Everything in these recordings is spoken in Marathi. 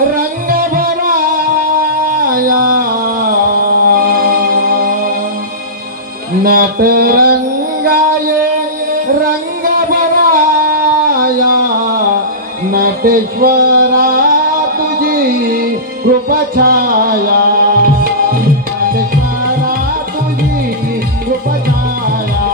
रंग भराया नट रंगाये रंग भराया नटेश्वरा तुझी कृपा छाया नटेश्वरा तुझी कृपा छाया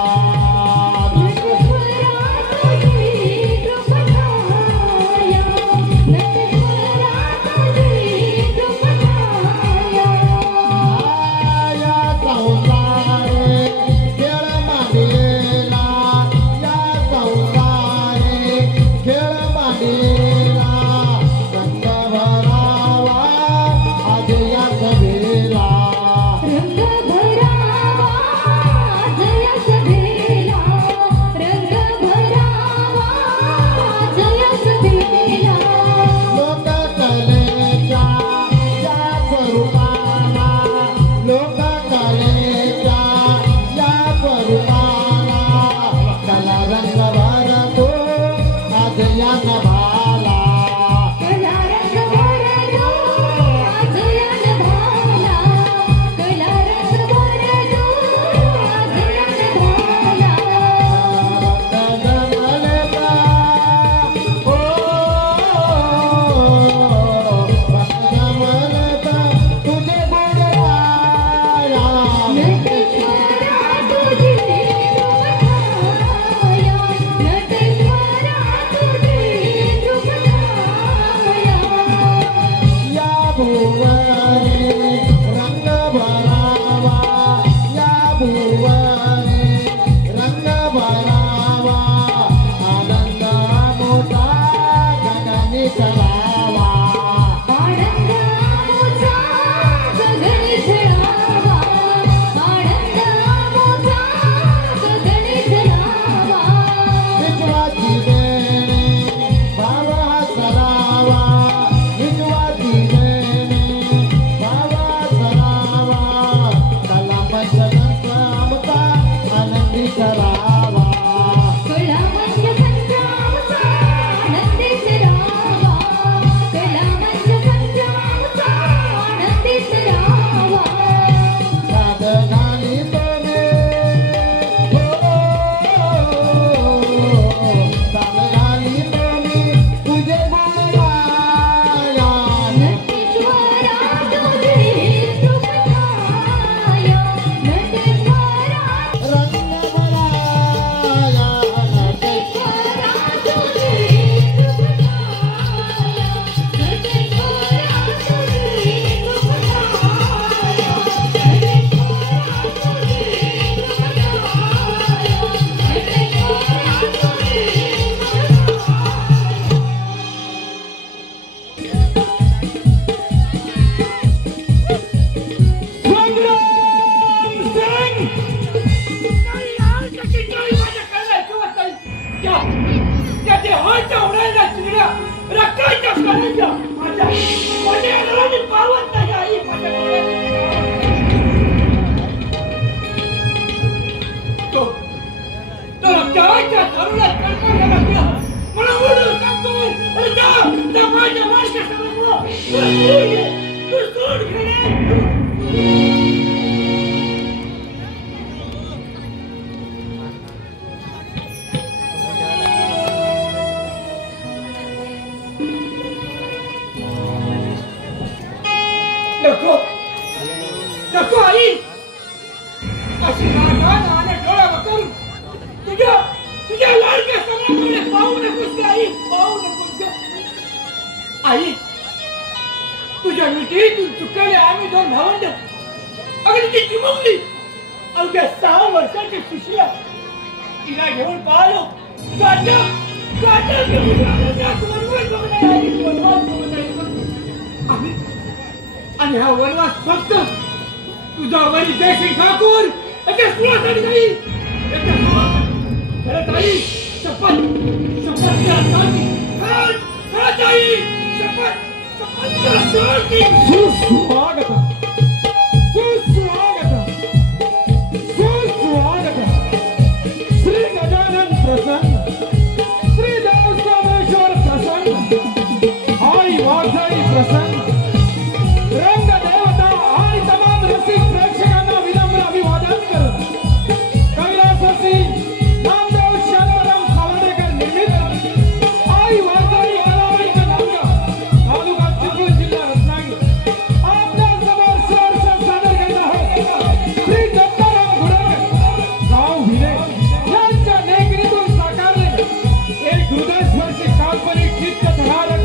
प्रसन्न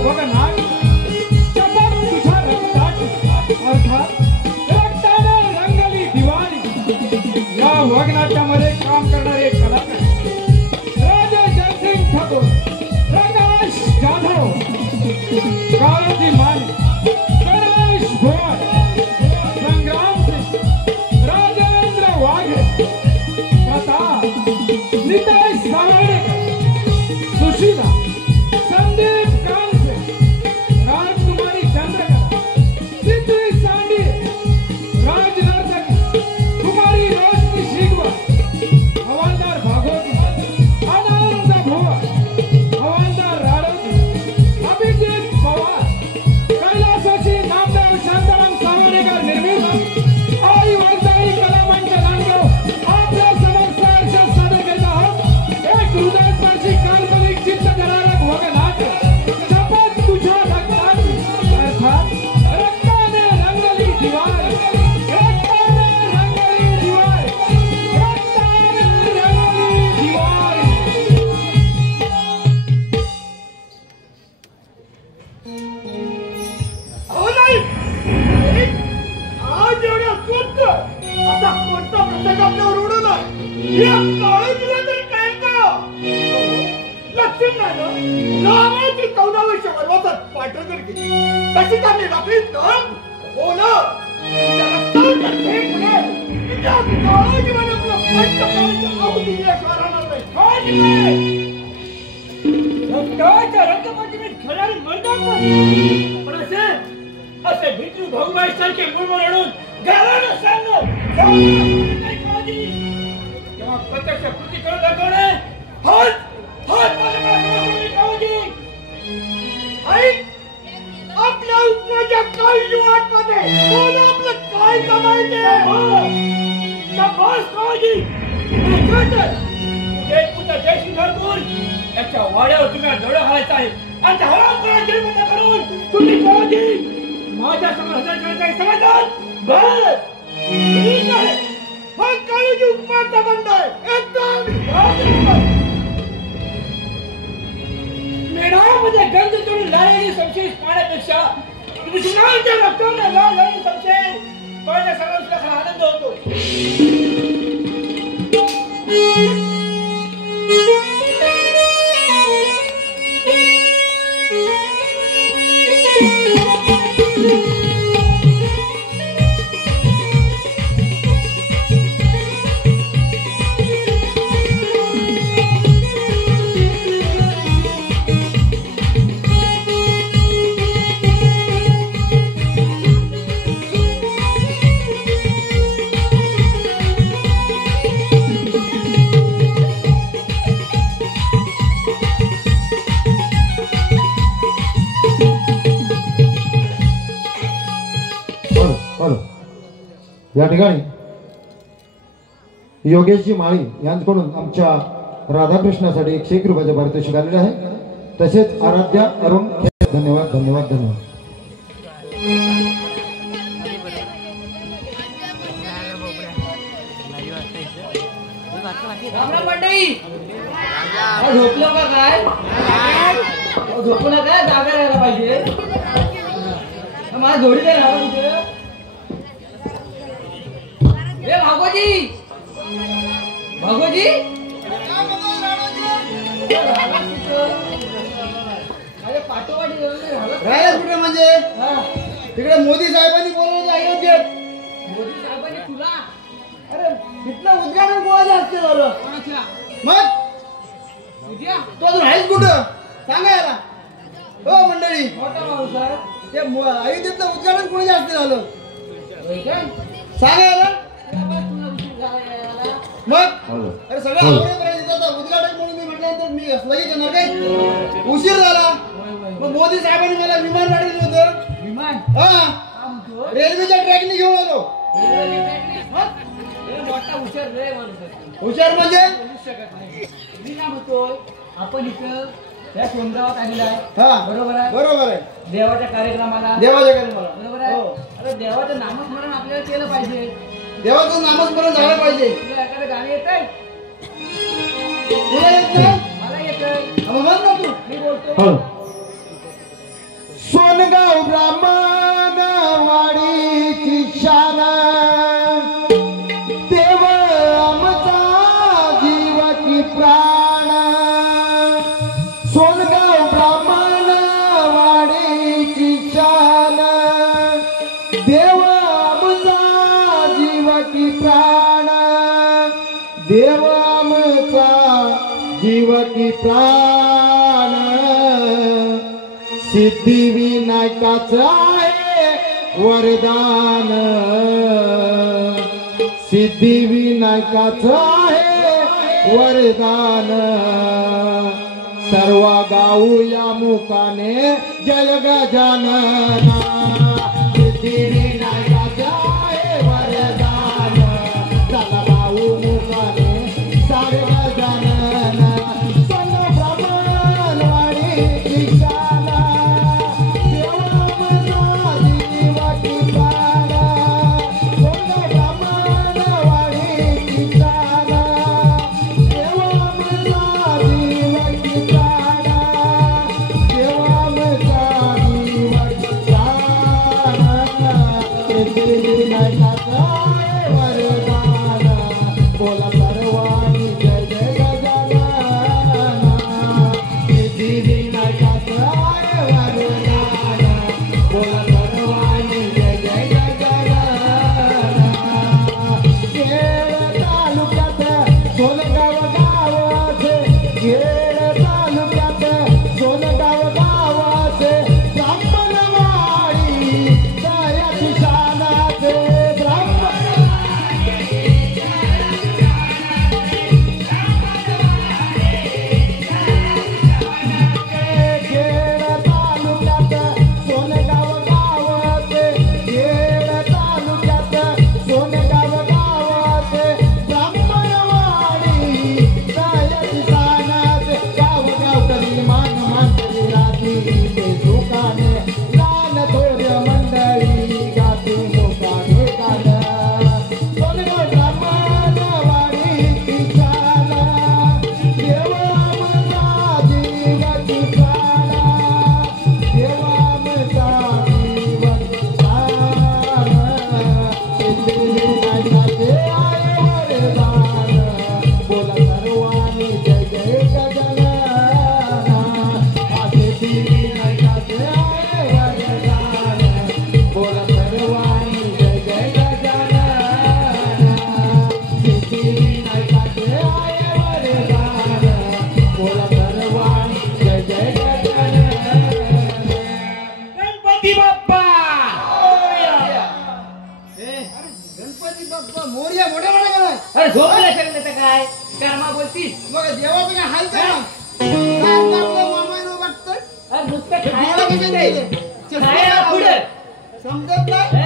वगनाट चमक तुझ्या रक्ताची अर्थात रक्ताने रंगली दिवाळी। या वगनाट्यामध्ये काम करणारे कलाकार राजा जयसिंग ठाकूर, प्रकाश जाधव, काळोजी माने, गणेश भोर, संग्राम सिंग, राजेंद्र वाघे, प्रताप, नितेश सावर्डेकर, सुशीला, संदीप कांसे, राजकुमारी चंद्रकला, सिद्धी सांडी, राज नर्तकी, कुमारी रोशनी शिगवा, हवालदार भागवती, आनंद भुवा, हवालदार राडोजी, अभिजित पवार, कैलासवासी नामदेव शांताराम सावर्डेकर निर्मित आई वर्षाई कलामंच नांदगाव आपल्या समोर सहर्ष सादर करीत आहोत एक हृदयस्पर्शी काल्पनिक चित्तधरारक वगनाट्य शपथ तुझ्या रक्ताची अर्थात रक्ताने रंगली दिवाळी, रक्ताने रंगली दिवाळी, रक्ताने रंगली दिवाळी। आज एवढ्या स्वच्छ आता कोणता प्रसंग आपल्यावर उडवला या काळे तुला तरी काय का लक्ष्मी नाही रामाची 14 वर्ष वनवासात पाठवकर गेली तशी त्यांनी राखलीत ना हो ना काळा जीवन आपलं पंचकाळाच्या आहुतीशिवाय राहणार नाही। रक्ताच्या रंगपंचमीत खेळणारी मर्दान पण असे भित्रू भगवान सारखे मुळमुळ रडून घरानं सांगणं तेव्हा प्रत्यक्ष कृती करून दाखवणे आपल्या उपमाच्या काही वाटमध्ये कोण आपलं काय कमायचे जयसिंग ठाकूर याच्या वाड्यावर तुम्ही दगड घालायचा आहे आणि त्या हरामखोराला जेलबंद करून तुम्ही काळजी माझ्या समोर हजर करण्याचे समाधान बस ठीक आहे। हा काळजी उपमाचा बंद आहे एकदम मेढामध्ये गंध करून लालेली संशयित पाण्यापेक्षा तुम्ही शिवरायांच्या रक्ताने लालेली संशय पाहण्या सगळ्यांना खरा आनंद होतो। या ठिकाणी योगेशजी माळी यांच्याकडून आमच्या राधाकृष्णासाठी 101 रुपयाचे पारितोषिक आलेले आहे। तसेच आराध्या अरुण धन्यवाद धन्यवाद धन्यवाद। मंडळी झोपलो का काय झोपू नका जागा राहायला पाहिजे माझ्या जोडीला राहा कुठे भागोजी भागोजी राहिला कुठे म्हणजे तिकडे मोदी साहेबांनी बोलवलं अयोध्येत। मोदी साहेबांनी तुला अरे तिथलं उद्घाटन कोणाचं असते झालं मग उद्या तो अजून आहेच कुठं सांगा याला हो मंडळी मोठा माणूस आहे ते अयोध्येतलं उद्घाटन कोणाच्या असते झालं सांगा याला मग अरे सगळं उद्घाटन म्हणून मी म्हटल्यानंतर मी लगेच येणार काय उशीर झाला मग मोदी साहेबांनी मला विमान पाठवलं होतं विमान हा रेल्वेच्या ट्रॅकने घेऊन आलो मोठा हुशार रे माणूस हुशार म्हणजे मी काय म्हणतोय आपण इथं त्या सोनगावात आलेला आहे हा बरोबर आहे बरोबर आहे देवाच्या कार्यक्रमाला बरोबर आहे अरे देवाचं नामस्मरण आपल्याला केलं पाहिजे देवाचं नामस्मरण झालं पाहिजे तुला एखादं गाणं येतंय तुला येत नाही मला येतंय मग म्हण ना तू मी बोलतो देव आमचा जीव की प्राण, देव आमचा जीव की प्राण, सिद्धिविनायकाचं आहे वरदान, सिद्धिविनायकाचं आहे वरदान, सर्व गाऊ या मुखाने जय गजानना, सिद्धिविनायकाचं आहे वरदान, चला गाऊ मुखाने सारे गजानना, सन ब्रह्मवाणी ईशाना, देवाचा जीव की प्राण, सन ब्रह्मवाणी ईशाना, देवाचा जीव की प्राण, देवाचा जीव की प्राण, सिद्धिविनायकाचं आहे वरदान, बोला सर्वांनी जय जय गजानना, सिद्धिविनायकाचं आहे वरदान, बोला सर्वांनी जय जय गजानना, खेड तालुक्यात सोनगाव गावाचे, खेड तालुक्यात सोनगाव गावाचे, ब्राह्मणवाडी दयाची शानाचे, खेड तालुक्यात सोनगाव गावाचे, खेड तालुक्यात सोनगाव गावाचे, ब्राह्मणवाडी दयाची शानाचे, गावगावकरी मानकरी राती ते दुकाने, लहान थोर मंडळी गाती मुखाने गाणं, सोनगाव ब्राह्मणवाडी ईशाना, देव आमचा जीव की प्राण, देव आमचा जीव की प्राण, सिद्धिविनायकाचे आहे वरदान, बोला सर्वांनी जय जय गजानना, सिद्धिविनायकाचे आहे वरदान, बोला सर्वांनी जय जय गजानना, सिद्धिविनायकाचे आहे वरदान, बोला सर्वांनी जय जय गजानना. गणपती बाप्पा गणपती बाप्पा मोरया मोठ्या मोठ्या गेलाय. अरे झोपले सगळे तर काय कर्मा बोलतीस मग देवाचं काय हाल करा, काय आपलं मामानं वाटतंय, अरे नुसतं डोळा खायला किती किती दिले? खायला पुढे समजत नाही.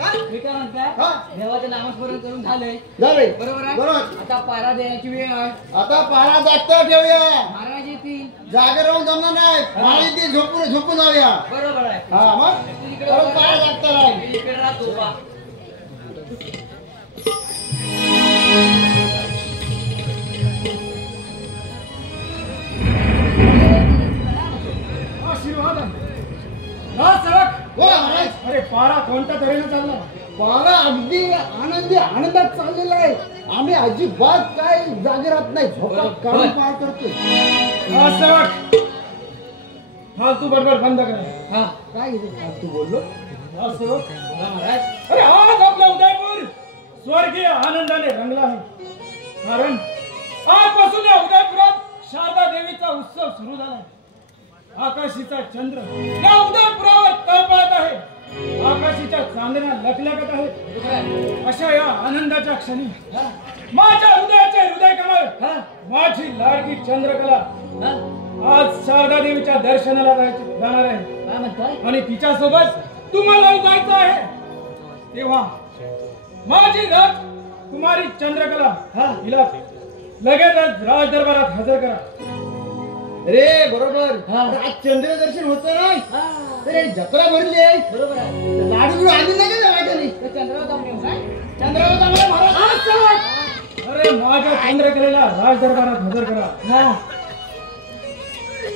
हा? मी काय म्हणताय हा. देवाचं नामस्मरण करून झालंय झालंय. बरोबर आहे बरोबर. आता पारा देण्याची वेळ आहे आता पारा जागता ठेवूया, महाराज येतील जागे राहून जमणार नाही, माळी ती झोपून झोपून जाऊया. बरोबर आहे हा मग तू इकडे परत बघा. पारा जागता राहील. मी इकडे राहतो बा. आशीर्वाद हा सवक. बोला महाराज. अरे पारा कोणत्या तऱ्हेने चालला? पारा अगदी आनंदी आनंदात चाललेला आहे. आम्ही अजिबात काय जागे राहत नाही, झोपा काढून पार करतोय. हा सवक फालतू बडबड बंद कर. हा काय तू बोललो? हा सेवक. बोला महाराज अरे आज आपला उदयपूर स्वर्गीय आनंदाने रंगला आहे, कारण आजपासून या उदयपुरात शारदा देवीचा उत्सव सुरू झाला. आकाशीचा चंद्र या उदयपुरावर तळपळत आहे, आकाशीच्या चांदण्या लखलखत आहेत. अशा या आनंदाच्या क्षणी माझ्या हृदयाचे हृदय कमळ, माझी लाडकी चंद्रकला आज शारदा देवीच्या दर्शनाला जाणार आहे. काय म्हणताय? आणि तिच्या सोबत तुम्हाला जायचं आहे. तेव्हा माझी राज कुमारी चंद्रकला हिला लगेचच राज दरबारात हजर करा. अरे बरोबर. आज चंद्र दर्शन होतं नाही, अरे जत्रा भरली आहे. बरोबर आहे. लाडू बिडू आली नाही का वाटेने? तर चंद्रावर जाऊन येऊ काय? चंद्रावर चांगला महाराज. अरे माझ्या चंद्रकलेला राज दरबारात हजर करा.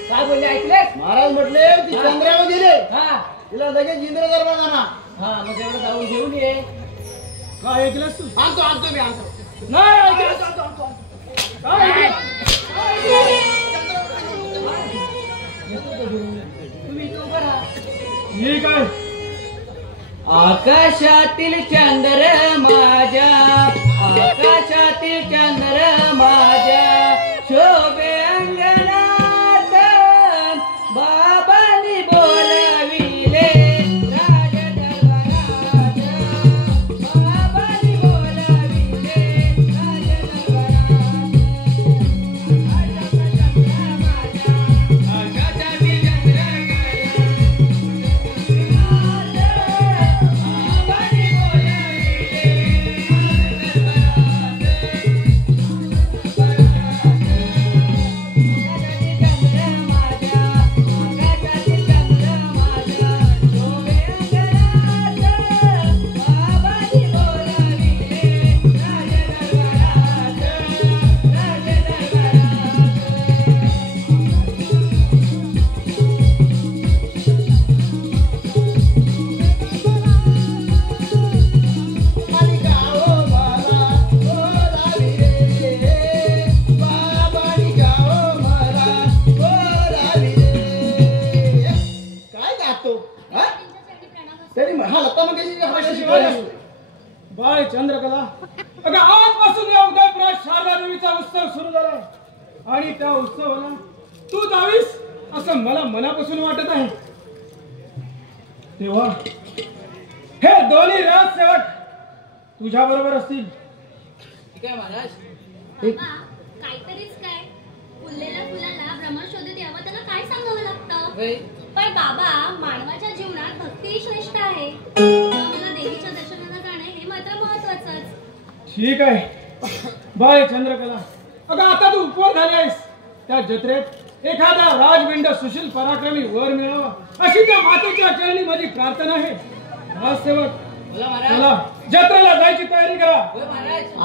काय बोलले ऐकलेस? महाराज म्हटले ती चंद्रावर गेले, हा तिला लगेच इंद्र दरबार जाणार. हा मग तेवढं जाऊन घेऊन ये. काय ऐकलंस तू? आणतो आणतो मी आणतो. नाही ऐकलंस? काय ऐकलं? तुम्ही इथं उभं राहा. मी काय आकाशातील चंद्र माझ्या, आकाशातील चंद्र माझ्या, शोभे अंगणात बाबांनी बोलाविले राज दरबारात, बाबांनी बोलाविले राज दरबारात. आकाशातील चंद्र बाय चंद्रकला, अगं आजपासून या उदयपुरात शारदा देवीचा उत्सव सुरू झालाय आणि त्या उत्सवाला तू जावीस असं मला मनापासून वाटत आहे. तेव्हा हे दोन्ही राजसेवक तुझ्या बरोबर असतील. ठीक आहे महाराज. बाबा, काहीतरीच काय फुललेल्या फुलाला भ्रमर शोधत यावं त्याला काय सांगावं लागतं. पण बाबा, मानवाच्या जीवनात भक्ती श्रेष्ठ आहे. मला देवीच्या दर्शनाला जाणे हे मात्र महत्वाचंच. ठीक आहे बाय चंद्रकला, अगं आता तू उपवर झाली आहेस. त्या जत्रेत एखादा राजबिंड सुशील पराक्रमी वर मिळावा अशी त्या मातेच्या चरणी माझी प्रार्थना आहे. राजसेवक चला जत्रेला जायची तयारी करा.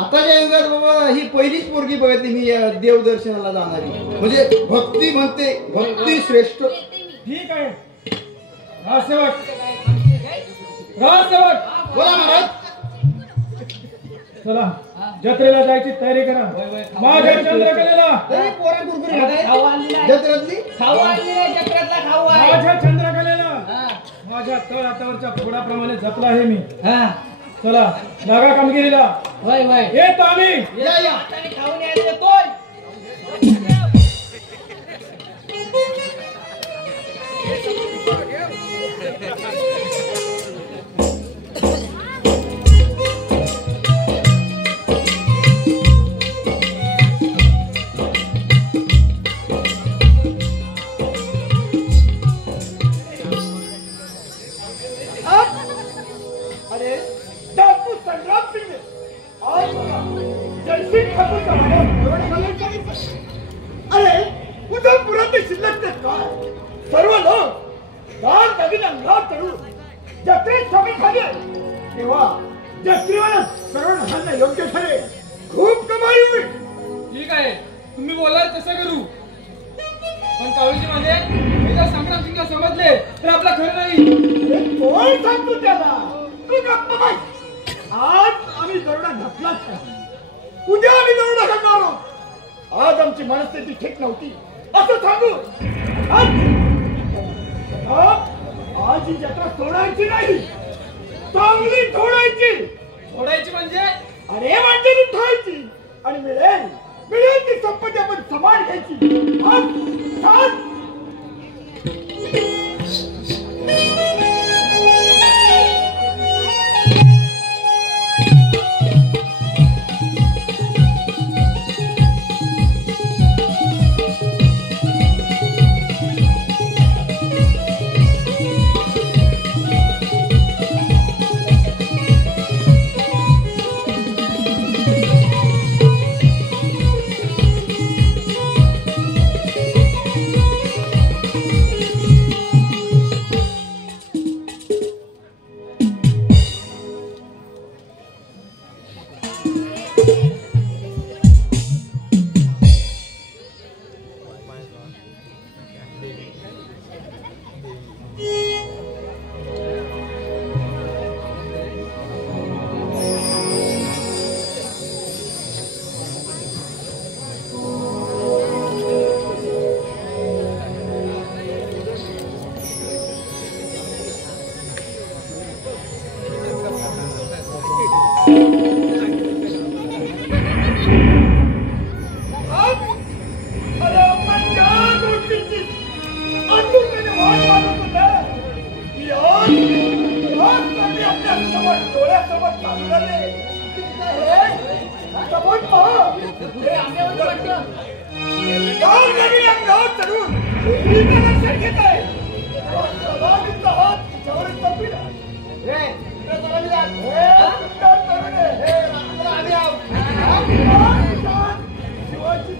आताच्या युगात बाबा ही पहिलीच पोरगी बघितली मी या देवदर्शनाला जाणारी, म्हणजे भक्ती म्हणते, भक्ती श्रेष्ठ. येते मी. ठीक आहे राजसेवक, राजसेवक बोला महाराज. चला जत्रेला जायची तयारी करा. माझ्या चंद्रकलेला, तरी पोरा कुरकुरी खाताय खाऊ आणली नाही. जत्रेतली. खाऊ आणली नाही, जत्रेतला खाऊ आहे. माझ्या चंद्रकलेला माझ्या तळ हातावरच्या फोडाप्रमाणे जपला आहे मी. हा. चला लागा कामगिरीला. वय वय. येतो आम्ही. या या. हाताने खाऊन यायला येतोय. अरे डाकू संग्राम सिंग आज जयसिंग ठाकूरचा भाऊ. अरे उदयपुरात शिल्लक काय सर्व लोक दान दागिना लाभ करून जत्रेत सामील झाले. तेव्हा जत्रेवर सर्व घालणं योग्य ठरेल. खूप कमाई होईल. ठीक आहे तुम्ही बोलाल तसं करू. पण कावळीची मध्ये एकदा संग्राम सिंगला समजले तर आपला खरं नाही. अरे कोण सांगतो त्याला. तू गप्प बस. आज आम्ही दरोडा घातलाच नाही. उद्या आम्ही दरोडा घालणार आहोत. आज आमची मनस्थिती ठीक नव्हती असं सांगू. आज ही जत्रा सोडायची नाही, चांगली सोडायची. सोडायची म्हणजे अरे म्हणजे लुटायची आणि मिळेल मिळेल ती संपत्ती आपण समान घ्यायची. आज हे आंब्यावर वाटतं. गाव नवीन अंगावर चढून विमानात लक्षात घेत आहे. स्वाभाविकचा हात तिच्यावरच तपीला. हे, इकडे चला मी जात. हे सुंदर तरुण आहे. हे, चला आम्ही आहोत. शिवाची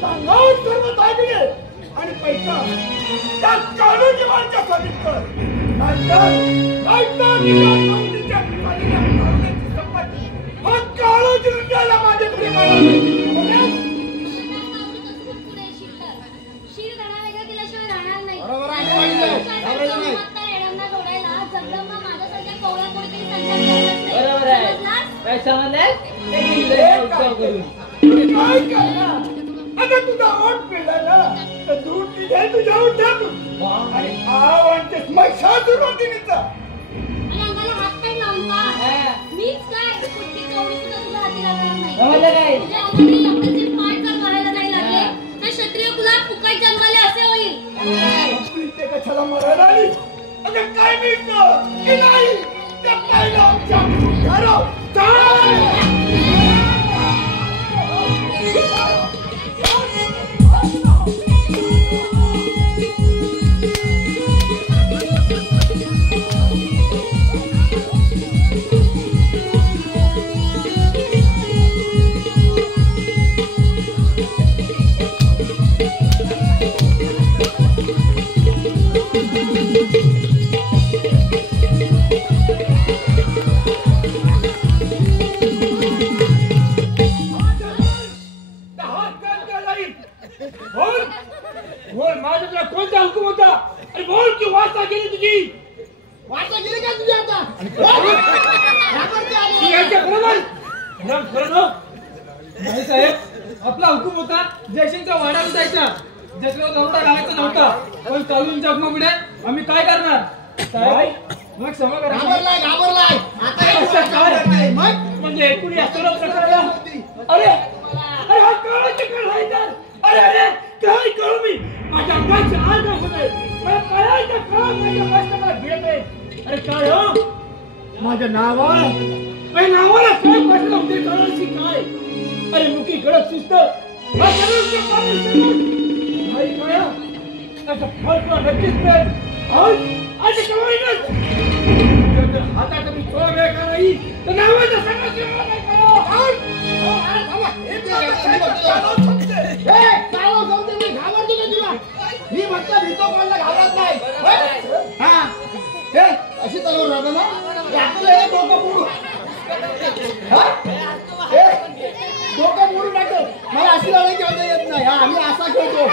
सांगावर सर्व दागिने आणि पैसा त्या काढून जीवांच्या स्वाधीन कर. माझ्याकडे शीर धडा वेगळा केल्याशिवाय राहणार नाही. बरोबर आहे, आम्ही वाढलोय. घाबरायचं नाही. आता येड्यांना डोळ्याला जगदंबा माझ्यासारख्या कोवळ्या कोणीतरी संचार करत नाही. बरोबर आहे. समजलास? काय समजलं? ते दिलंय उत्सव करून. काय करणार? आता तुझा ओठ पिळला तर दूध निघेल तुझ्या ओठातून आणि आव आणतेस महिषासुरवतीनीचा. आणि अंगाला हात काय लावून का? हा. मीच काय कुठली कवडी सुद्धा तुझ्या हाती लागणार नाही. समजलं काय? तुझ्या हाताने लोकांचे पाय जर व्हायला नाही लागले तर क्षत्रिय कुलात फुकट जन्माले असे होईल. आपली ते कशाला मरायला आली? अगं काय मिळतं की नाही त्या पायला आमच्या घराव चाल. बोल माझ्याकडे कोणता हुकूम होता आणि बोल की वाचा गेली तुझी. वाचा गेली का तुझी आता? घाबरते आम्ही. याच्या बरोबर राम खरं ना नाही साहेब, आपला हुकूम होता जयसिंगचा वाडा उठायचा. जगलो नव्हता घालायचा नव्हता, पण कालून जगमुळे आम्ही काय करणार साहेब? मग क्षमा करा. घाबरलाय. आता हे असं काय? नाही. मग? म्हणजे एकूण या सर्व प्रकाराला अरे अरे हा काळाचे काळ आहे तर. अरे अरे काय करू मी? माझ्या अंगाचे आग होते. मला कळायचं का माझ्या मस्तकाला घेते. अरे काय हो माझं नाव आहे. माझ्या नावाला काय पाठवलं होते कळायची काय? अरे मुकी कडक शिस्त हा सर्व नाही काय त्याचा फरक नक्कीच मिळेल. आज कमाईनच हातात मी थोडा वेळ का नाही तर नावाचा सगळं सेवा नाही करा. मी म्हटलं भीतो कोणाला घाबरत नाही. हा हे अशी तलवार राहतो ना आपलं हे डोकं फोडू. डोकं फोडून टाकतो. मला अशी लढाई खेळता येत नाही. हा मी असा खेळतो.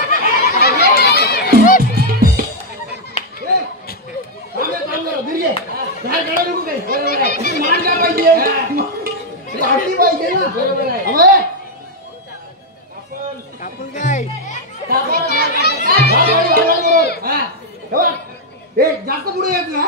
दीर्घे काय करा नको काही मान काय पाहिजे लागली पाहिजे ना. बरोबर आहे. आपण काय हा. हे जास्त पुढे येत ना.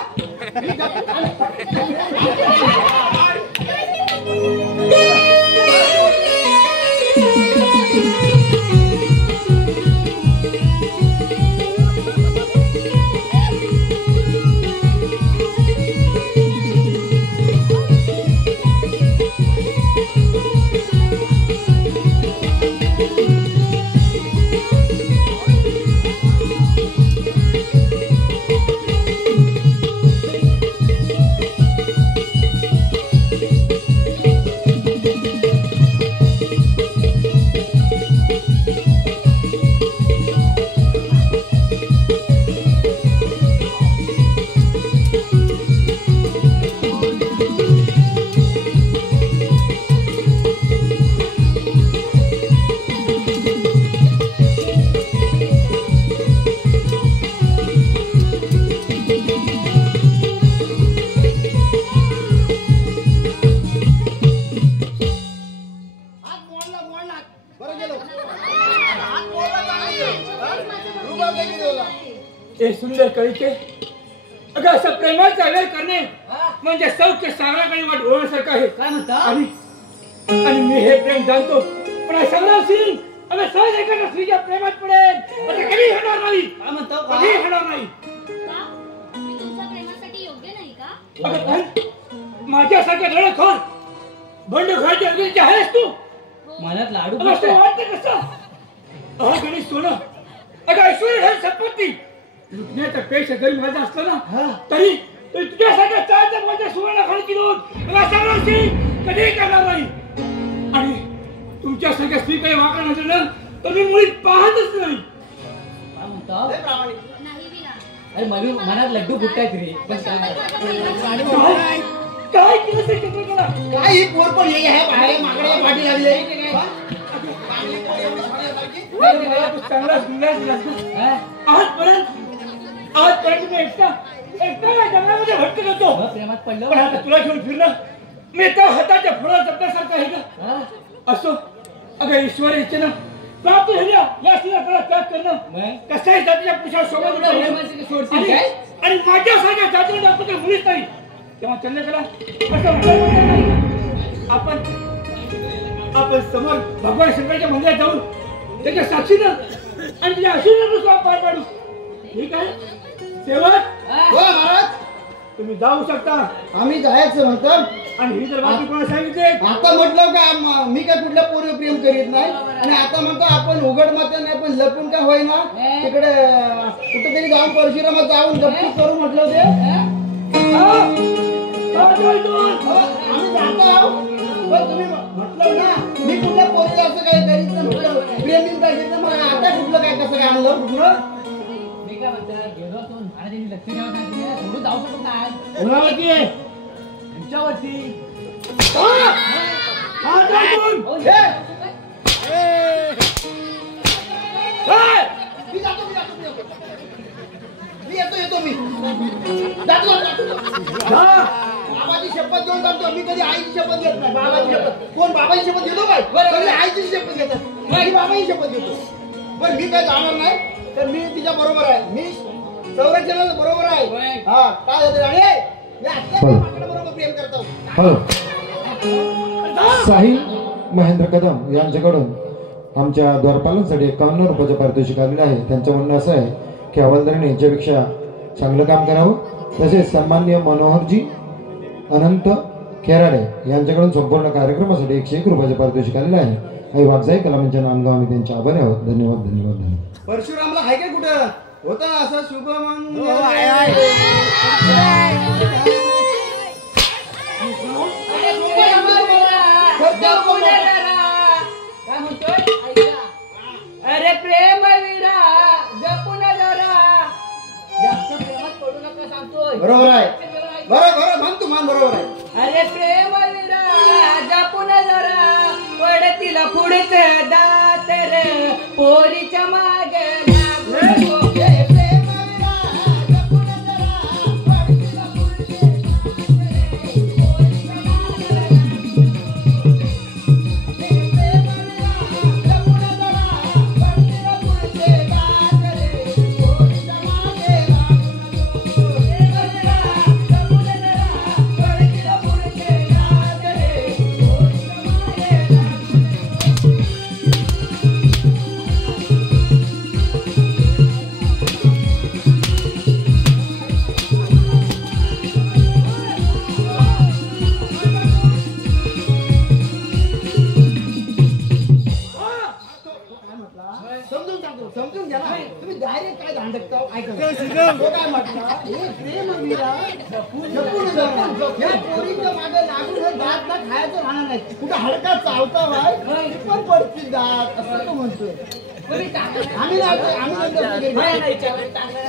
सुंदर कळीचे अगं असं प्रेमाचा वेळ करणे म्हणजे सौख्य सागराकडे वाट होण्यासारखं आहे. काय म्हणता? आणि मी हे प्रेम जाणतो, पण संग्राम सिंग अगं सहज एखाद्या स्त्रीच्या प्रेमात पडेल असं कधी होणार नाही. काय म्हणतो? कधी होणार नाही. का? मी तुमच्या प्रेमासाठी योग्य नाही का? अगं पण माझ्यासारख्या लढतखोर बंडखोराच्या अग्नीचे आहेस तू. हो मनात लाडू अगं असं वाटतं कसं अहो गणेश सोनं अगं ऐश्वर्य हे संपत्ती लुटण्याचा पेश जरी माझा असलं ना तरी तुझ्यासारख्या चारच्या माझ्या सुवर्ण खडकी दोन मला सांगणार कधीही करणार नाही आणि तुमच्यासारख्या स्त्री काही वाका नसेल ना तर मी मुळीच पाहतच नाही. काय म्हणतो नाही विरा. अरे मवी मनात लड्डू फुटतायत रे पण काय केलं ते चित्रकला काय ही पोर पण हे ह्या बाहेर माकडाला पाठी लागली चांगला सुंदर आजपर्यंत मी एकटा या जंगलामध्ये भटकत होतो प्रेमात पडलं पण आता तुला घेऊन फिरणं मी तर हाताच्या फळा जपण्यासारखं आहे का असो अगं ईश्वर इच्छेनं प्राप्त झाल्या या स्त्रीला त्याग करणं कशाही जातीच्या पुरुषावर शोभा आणि माझ्यासारख्या जातीला आपण मुलीच नाही तेव्हा चंद्रकला असं म्हणता नाही आपण समोर भगवान शंकराच्या मंदिरात जाऊन त्याच्या साक्षीनं आणि त्याच्या आशीर्वादानं स्वाप पार पाडू ठीक आहे सेवक हो महाराज तुम्ही जाऊ शकता आम्ही जायचं म्हणतो आणि ही जर बाकी कोणा सांगितले आता म्हटलं का मी काय कुठल्या पोरी प्रेम करीत नाही आणि आता म्हणतो आपण उघड मात्र नाही पण लपून काय होईना तिकडे कुठेतरी जाऊन परशुरामात जाऊन गप्पी करू म्हटलं ते आम्ही जातो आहोत पण तुम्ही म्हटलं ना मी कुठल्या पोरीला असं काय करीत नाही म्हटलं प्रेम पाहिजे तर मला आता कुठलं काय कसं काय आणलं कुठलं मी काय म्हणतो गेलो तो महाराजांनी लक्ष्मी देवा सांगितलं सोडून जाऊ शकतो काय उन्हाळ्याची आहे तुमच्यावरती मी जातो मी येतो मी जातो बाबाची शपथ घेऊन जातो मी कधी आईची शपथ घेत नाही बाबाची शपथ कोण बाबाची शपथ घेतो काय सगळे आईची शपथ घेतात मी बाबाची शपथ घेतो पण मी काय जाणार नाही तर मी तिच्या बरोबर आहे मी संरक्षणाला बरोबर आहे हा काय होतं आणि बरोबर प्रेम करतो साहिल महेंद्र कदम यांच्याकडून आमच्या द्वारपालांसाठी 51 रुपयाचं पारितोषिक आलेलं आहे. त्यांचं म्हणणं असं आहे की हवालदाराने यांच्यापेक्षा चांगलं काम करावं. तसेच सन्माननीय मनोहरजी अनंत खेराडे यांच्याकडून संपूर्ण कार्यक्रमासाठी 101 रुपयाचं पारितोषिक आलेलं आहे. काही वागजाई कलामांच्या नांदगाव आम्ही त्यांच्या आभारी आहोत. धन्यवाद धन्यवाद धन्यवाद. परशुरामला आहे का कुठं होतं ना असं शुभमंगल काय म्हणतोय अरे प्रेम वीरा जपून जरा जास्त प्रेमात पडू नका सांगतोय बरोबर आहे बरोबर म्हण तू मान बरोबर आहे अरे प्रेम वीरा जपून जरा पडतील पुढचे दात रे पोरीच्या मागे समजून घ्या ना तुम्ही डायरेक्ट काय दांडकता काय म्हटलं हे प्रेम वीरा या पोरीच्या मागे लागून हे दात ना खायचं राहणार नाही कुठं हडका चावता वाय पण पडतील दात असं तो म्हणतोय आम्ही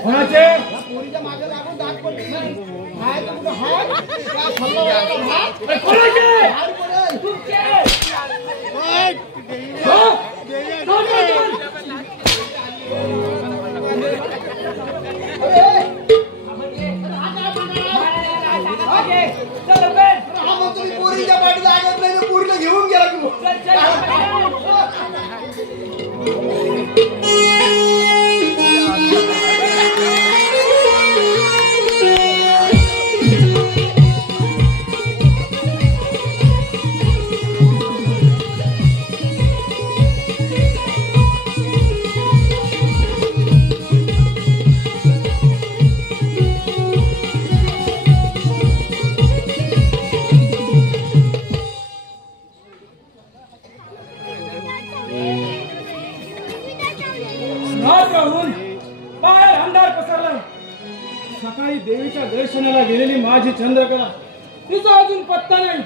कोणाचे पोरीच्या मागे लागून दात पडतील खायचं कुठं हात काय खाल्लं हात कोणाचे हात पडेल तुम्ही पोरीच्या पाठी लागत नाही पोरीला घेऊन गेला सकाळी देवीच्या दर्शनाला गेलेली माझी चंद्रकला तिचा अजून पत्ता नाही.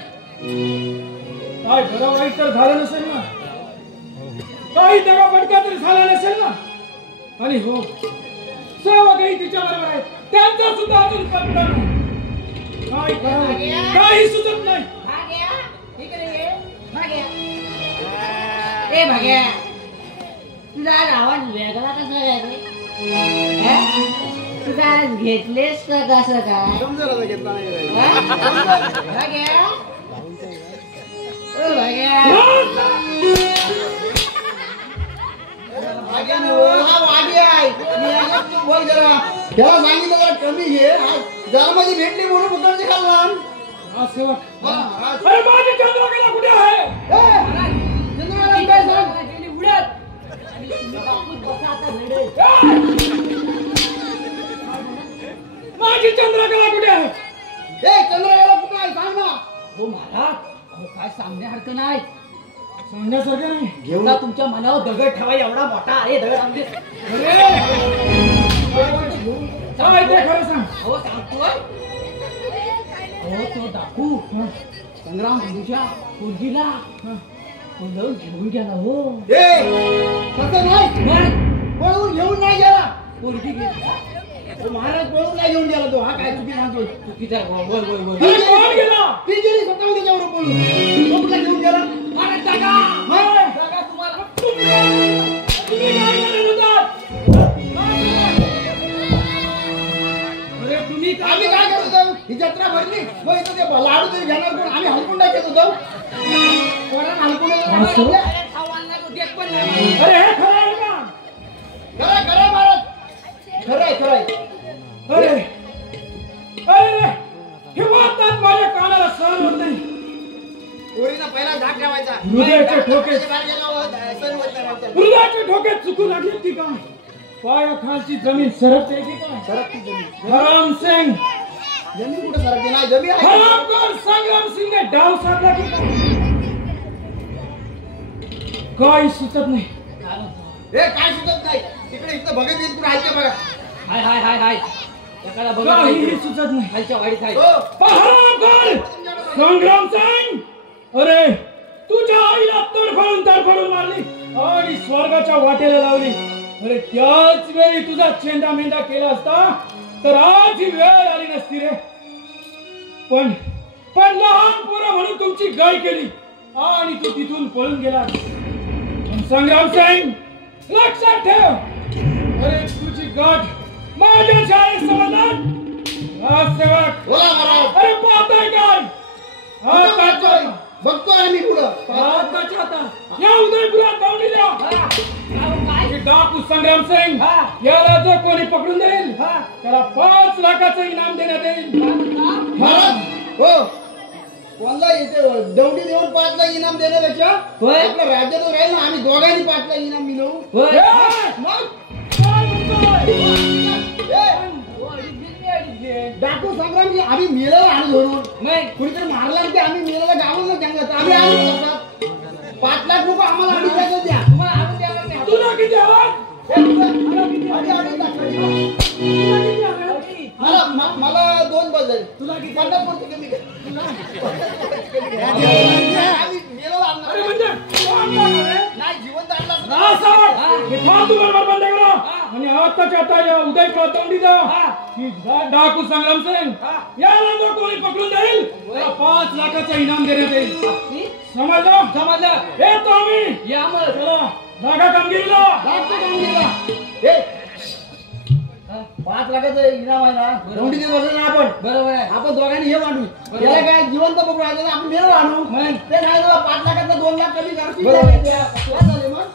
काय बरं वाईट तर झालं नसेल ना, काही दगा फटका तरी झाला नसेल ना. आणि हो, सर्व काही तिच्या बरोबर आहे, त्यांचा सुद्धा अजून पत्ता नाही. काय करावं काही सुचत नाही. ए भाग्या, तुझा आवाज वेगळा कसा काय रे? तू काय घेतलेस का कसं काय? समजायला घेतला नाही भाग्या, ओ भाग्या, हा वाडी आहे. मी याला तू बोल जरा. त्याला सांगितलं जरा कमी घे. जरा माझी भेटली म्हणून फुकटची खाल्ला. हा सेवक, महाराज. अरे माझी चंद्रकला कुठे आहे? चंद्रकला काय सांग? माझी चंद्रकला कुठे आहे? चंद्रकला कुठे आहे सांग ना. हो महाराज, अहो काय सांगण्यासारखं नाही. सांगण्यासारखं नाही. घेऊन तुमच्या मनावर दगड ठेवा, एवढा मोठा आहे दगड आमचे. काय ते खरं सांग. हो सांगतोय. हो तो दाखू संग्राम बंधूच्या पोरगीला पळवून घेऊन गेला. हो तसं नाही. पळून घेऊन नाही गेला. पोरगी गेली. महाराज पळून नाही घेऊन गेला तो. हा काय चुकी सांगतोय. चुकीचा बोल बोल बोल. अरे कोण गेला? ती गेली स्वतः त्याच्यावर पळून. तो कुठला घेऊन गेला? अरे जागा जागा तुम्हाला तुम्ही काय करत होतात? अरे तुम्ही आम्ही काय करत होतो? ही जत्रा भरली मग इथं ते लाडू तरी घेणार कोण? आम्ही हलकून टाकत होतो. कोणाला हलकून देत पण नाही. अरे हे खरं आहे का? खरं महाराज. खरंय. अरे अरे हे वाटतात माझ्या कानाला सहन होत नाही. पोरीला पहिला झाक ठेवायचा. हृदयाचे ठोके बाहेर गेल्यावर सहन होत नाही वाटतं. हृदयाचे ठोके चुकू लागले की काय? पायाखालची जमीन सरकते की काय? सरकती जमीन. हराम सिंग, जमीन कुठं सरकते? नाही जमीन आहे. हरामखोर संग्राम सिंगने डाव साधला की काय? काही सुचत नाही. हे काय सुचत नाही. तिकडे इथं भगत येत कुठं आहे ते बघा. हाय हाय हाय हाय एखादा काहीही बघा सुचत नाही. खालच्या वाडीत आहे. हो. हरामखोर संग्राम सिंग, अरे तुझ्या आईला तडफडून मारली आणि स्वर्गाच्या वाटेला लावली. अरे त्याच वेळी तुझा चेंडा मेंढा केला असता तर आज ही वेळ आली नसती रे. पण लहान पोरं म्हणून तुमची गाय केली आणि तू तिथून पळून गेला. संग्राम सिंग लक्षात ठेव, अरे तुझी गाठ माझ्या शाळेत समजणार. सेवक, बोला महाराज. अरे पाहताय काय? बघतोय आम्ही पुढं. पाहताच्या आता या उदयपुरात धावून द्या. हे डाकू संग्राम सिंग याला जो कोणी पकडून देईल त्याला 5 लाखाचं इनाम देण्यात येईल. महाराज हो, कोणला इथे दौंडी देऊन 5 लाख इनाम देण्यापेक्षा आपल्या राज्यात राहील ना. आम्ही दोघांनी 5 लाख इनाम मिळवू. मग काय म्हणतोय? डाकू संग्रामजी आम्ही मेळाला आणू धरून कुणीतरी मारला की आम्ही मेळाला गावाला जंगलात आम्ही आणू. 5 लाख रुपये आम्हाला अडीच लाख द्या. तुला किती हवा? मला 2 बस झाले. तुला किती? 50 पुरते कमी कर. आम्ही मेळाला आणणार. अरे म्हणजे नाही जिवंत आणला. फालतू बरोबर बंद करा आणि आताच्या आता या उदयपुरात दौंडी द्या. की डाकू संग्राम सिंग याला जो कोणी पकडून देईल त्याला 5 लाखाचं इनाम देण्यात येईल. समजलं? येतो आम्ही. या मग चला जागा कामगिरीला. 5 लाखाचं इनाम आहे ना. दौंडी देत बसलो ना आपण. बरोबर आहे. आपण दोघांनी हे मांडू. त्याला काय जिवंत पकडू राहिलं आपण मेळ आणू. ते नाही 5 लाखाचं 2 लाख कमी झाले मग.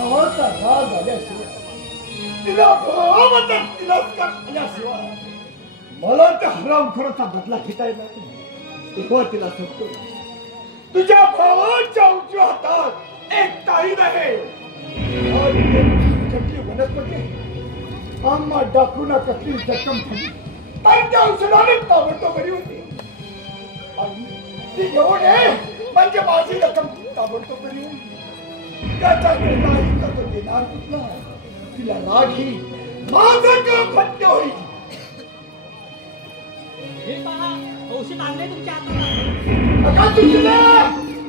भावाचा राग आल्याशिवाय तिला भावाबद्दल तिरस्कार आल्याशिवाय मला त्या हरामखोराचा बदला घेता येणार नाही. तेव्हा तिला सांगतो तुझ्या भावाच्या उजव्या हातात एक ताई आहे. वनस्पती आम्हा डाकूना कसली जखम झाली तर त्या औषधाने ताबडतोब बरी होती. ती घेऊन ये म्हणजे माझी जखम ताबडतोब बरी होईल. त्याच्याकडे नाही तर तो देणार कुठला. तिला राग ही माझं काम फत्य होईल. हे पहा औषध आणलंय तुमच्या हातात. अगा तुझ्या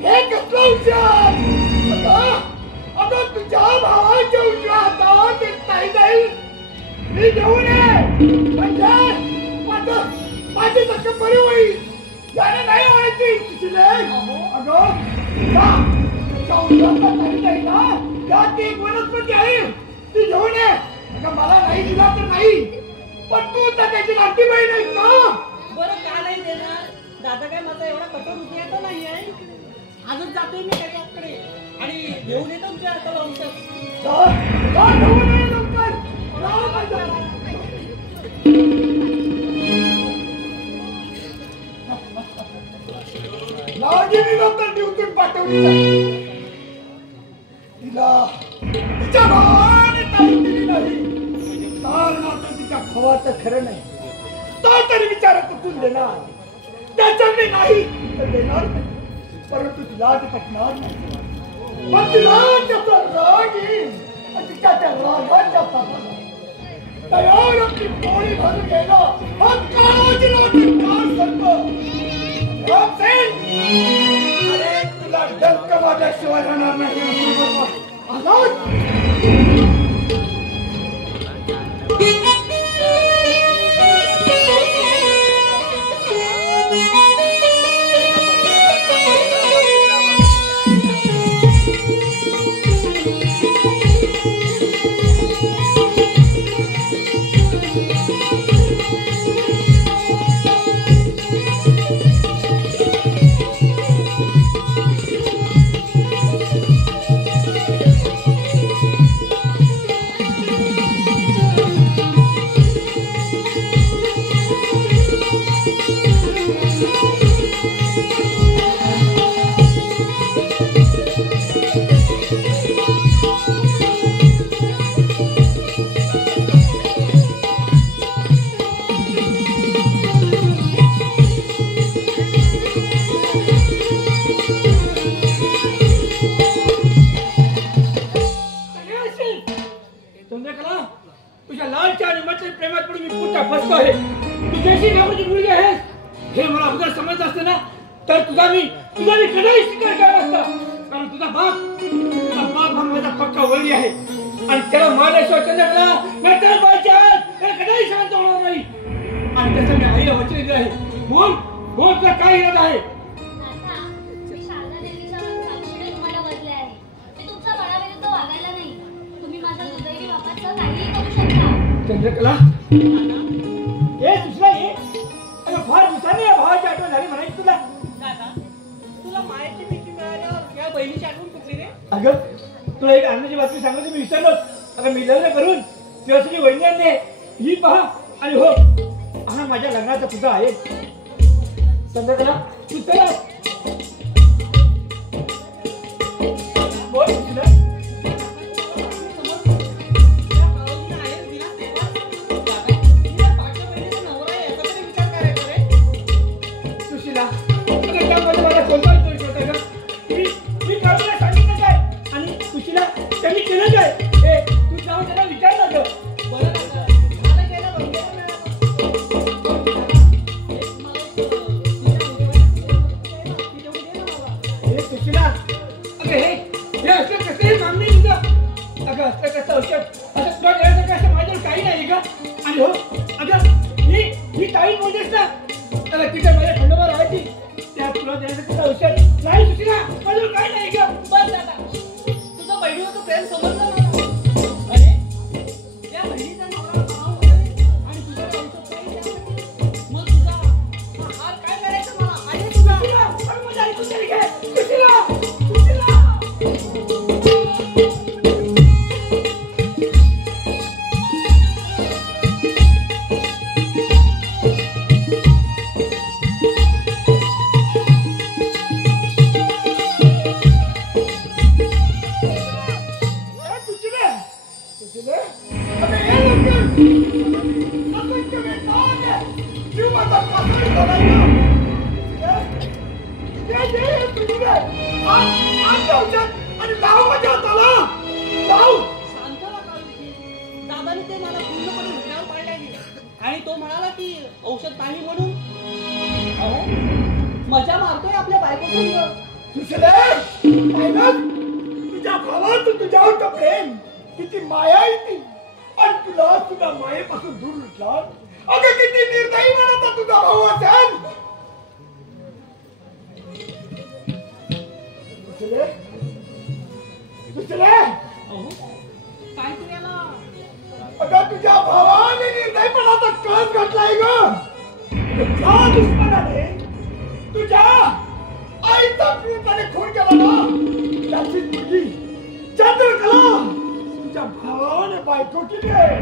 हे कसलं औषध. अगं तुझ्या भावाच्या उजव्या हातात एक ताई जाईल. मी घेऊन ये म्हणजे माझी जखम बरी होईल. याने नाही व्हायची तुझीले. अगं तुझ्या उजव्या ताई जाईल ना त्यात एक वनस्पती आहे ती घेऊन ये. अगं मला नाही दिला तर नाही पण तू तर त्याची नाती बहीण आहेस ना. बरं का नाही देणार. दादा काय माझा एवढा कठोर उद्याचा नाही आहे. आजच जातोय मी त्याच्याकडे आणि घेऊन येतो तुमच्या हाताला औषध. ड्युटीत पाठवली तिला तिच्या भावाने ताई दिली नाही तर मात्र तिच्या भावाचं खरं नाही. तो तरी विचार कुठून देणार. त्याच्याकडे नाही तर देणार नाही. परंतु तिला ते पटणार नाही. पण तिला त्याचा राग येईल आणि तिच्या त्या रागाच्या तापाला तयार आपली पोळी भरून गेलं. मग काळोजी नव्हती काळ सर्व अरे तुला डंक माझ्याशिवाय राहणार नाही. तुझ्या लालच्या आणि मटल्या प्रेमात पडून मी पुढच्या फसतो आहे. तू जशी नावाची मुलगी आहेस हे मला अगोदर समजलं असतं ना तर तुझा मी कधीही स्वीकार केला असता. कारण तुझा बाप हा माझा पक्का वळी आहे आणि त्याला मारल्याशिवाय चंद्रकला नाही त्याला कधीही शांत होणार नाही. आणि त्याचं मी आईला वचन दिलं आहे. बोल बोल तुला काय इरादा आहे. मी शारदा देवीच्या साक्षीने तुम्हाला वरले आहे. मी तुमच्या बळाविरुद्ध वागायला नाही. तुम्ही माझ्या दुर्दैवी बापाचं काहीही करू शकता. चंद्रकला हे दुसरा हे फार दिवसाने या भावाची आठवण झाली म्हणायची तुला. दादा तुला मायाची भीती मिळाल्यावर या बहिणीची आठवण कुठली रे. अगं तुला एक आनंदाची बातमी सांगायची मी विसरलोच. अगं मी लग्न करून तुझ्यासाठी वहिनी आणली ही पहा. आणि हो हा माझ्या लग्नाचा तुझा आहे. चंद्रकला तू चला बोल तुला सुशीला त्यामध्ये मला कोणता दोष होता का. मी काढूला सांगितलं काय आणि सुशीला त्यांनी केलं काय हे तू जाऊन त्याला विचारलं ग. बरं दादा केलं बघ. हे सुशीला अगं हे असलं कसंही काम नाही तुझं. अगं असलं कसं औषध असं तुला देण्याचं कसं माझ्यावर काही नाही का. आणि हो अगं ही ताई बोलतेस ना तर तिथे माझ्या खंडोबा राहायची त्या तुला देण्याचं कसं औषध नाही सुशीला माझ्यावर काही नाही का. बस दादा तुझं बहिणीवर प्रेम समजलं मला. अरे त्या बहिणीचा नवरा भाव आहे आणि तुझ्याकडे औषध काही त्यासाठी. मग तुझा हार काय करायचं मला. आणि तुझा अरे माझ्या ऐकून तरी घे सुशीला सुशीला. आमच्या औषध आणि लाव माझ्या हाताला लाव. शांत राहा काळूजी. दादाने ते मला पूर्णपणे हुकण्यावर पाडले गेले आणि तो म्हणाला की औषध नाही म्हणून. अहो मजा मारतोय आपल्या बायकोचं. तुझ्या भावाचं तुझ्यावर प्रेम किती माया येते आणि तुला तुझ्या मायेपासून दूर उठला. अगं किती निर्दयी म्हणता तुझा भाऊ असेल. काय तू याला. अगं तुझ्या भावाने निर्दयीपणाचा कस घातलाय ग. तुझ्या दुश्मनाने तुझ्या आईचा क्रूरपणे खून केला ना. त्याची मुलगी चंद्रकला तुझ्या भावाने बायको केली आहे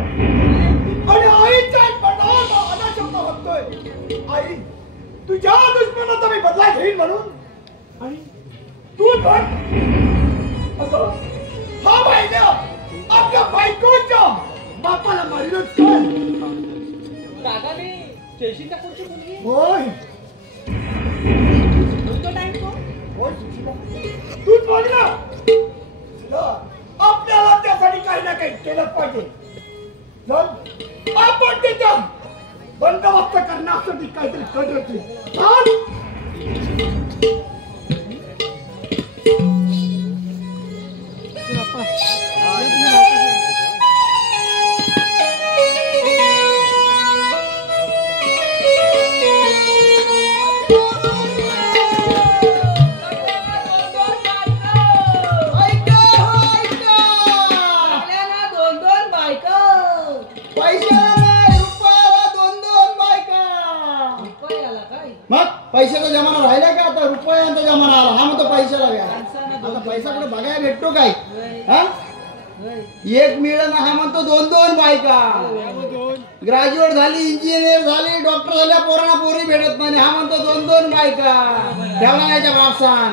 आणि आईच्या पणाला अनाशब्द म्हणतोय. आई तुझ्या दुश्मनाचा मी बदला घेईन म्हणून आणि तू पण अगं हा बायका आपल्या बायकोच्या बापाला मारीलच काय. रागाने जयसिंग ठाकूरची मुलगी. होय तो टाइम तो होय सुशीला तूच बोल ना. सुशीला आपल्याला त्यासाठी काही ना काही केलं पाहिजे. चल आपण त्याच्या बंदोबस्त करण्यासाठी काहीतरी करत पैशाचा जमाना राहिला का आता. रुपयांचा जमाना आला. हा म्हणतो पैशाला व्या. आता पैसा कुठे बघायला भेटतो काय. हा एक मिळणं हा म्हणतो 2-2 बायका. ग्रॅज्युएट झाली इंजिनियर झाली डॉक्टर झाल्या पोरांना पोरी भेटत नाही. हा म्हणतो 2-2 बायका ठेवला नाहीच्या बापसान.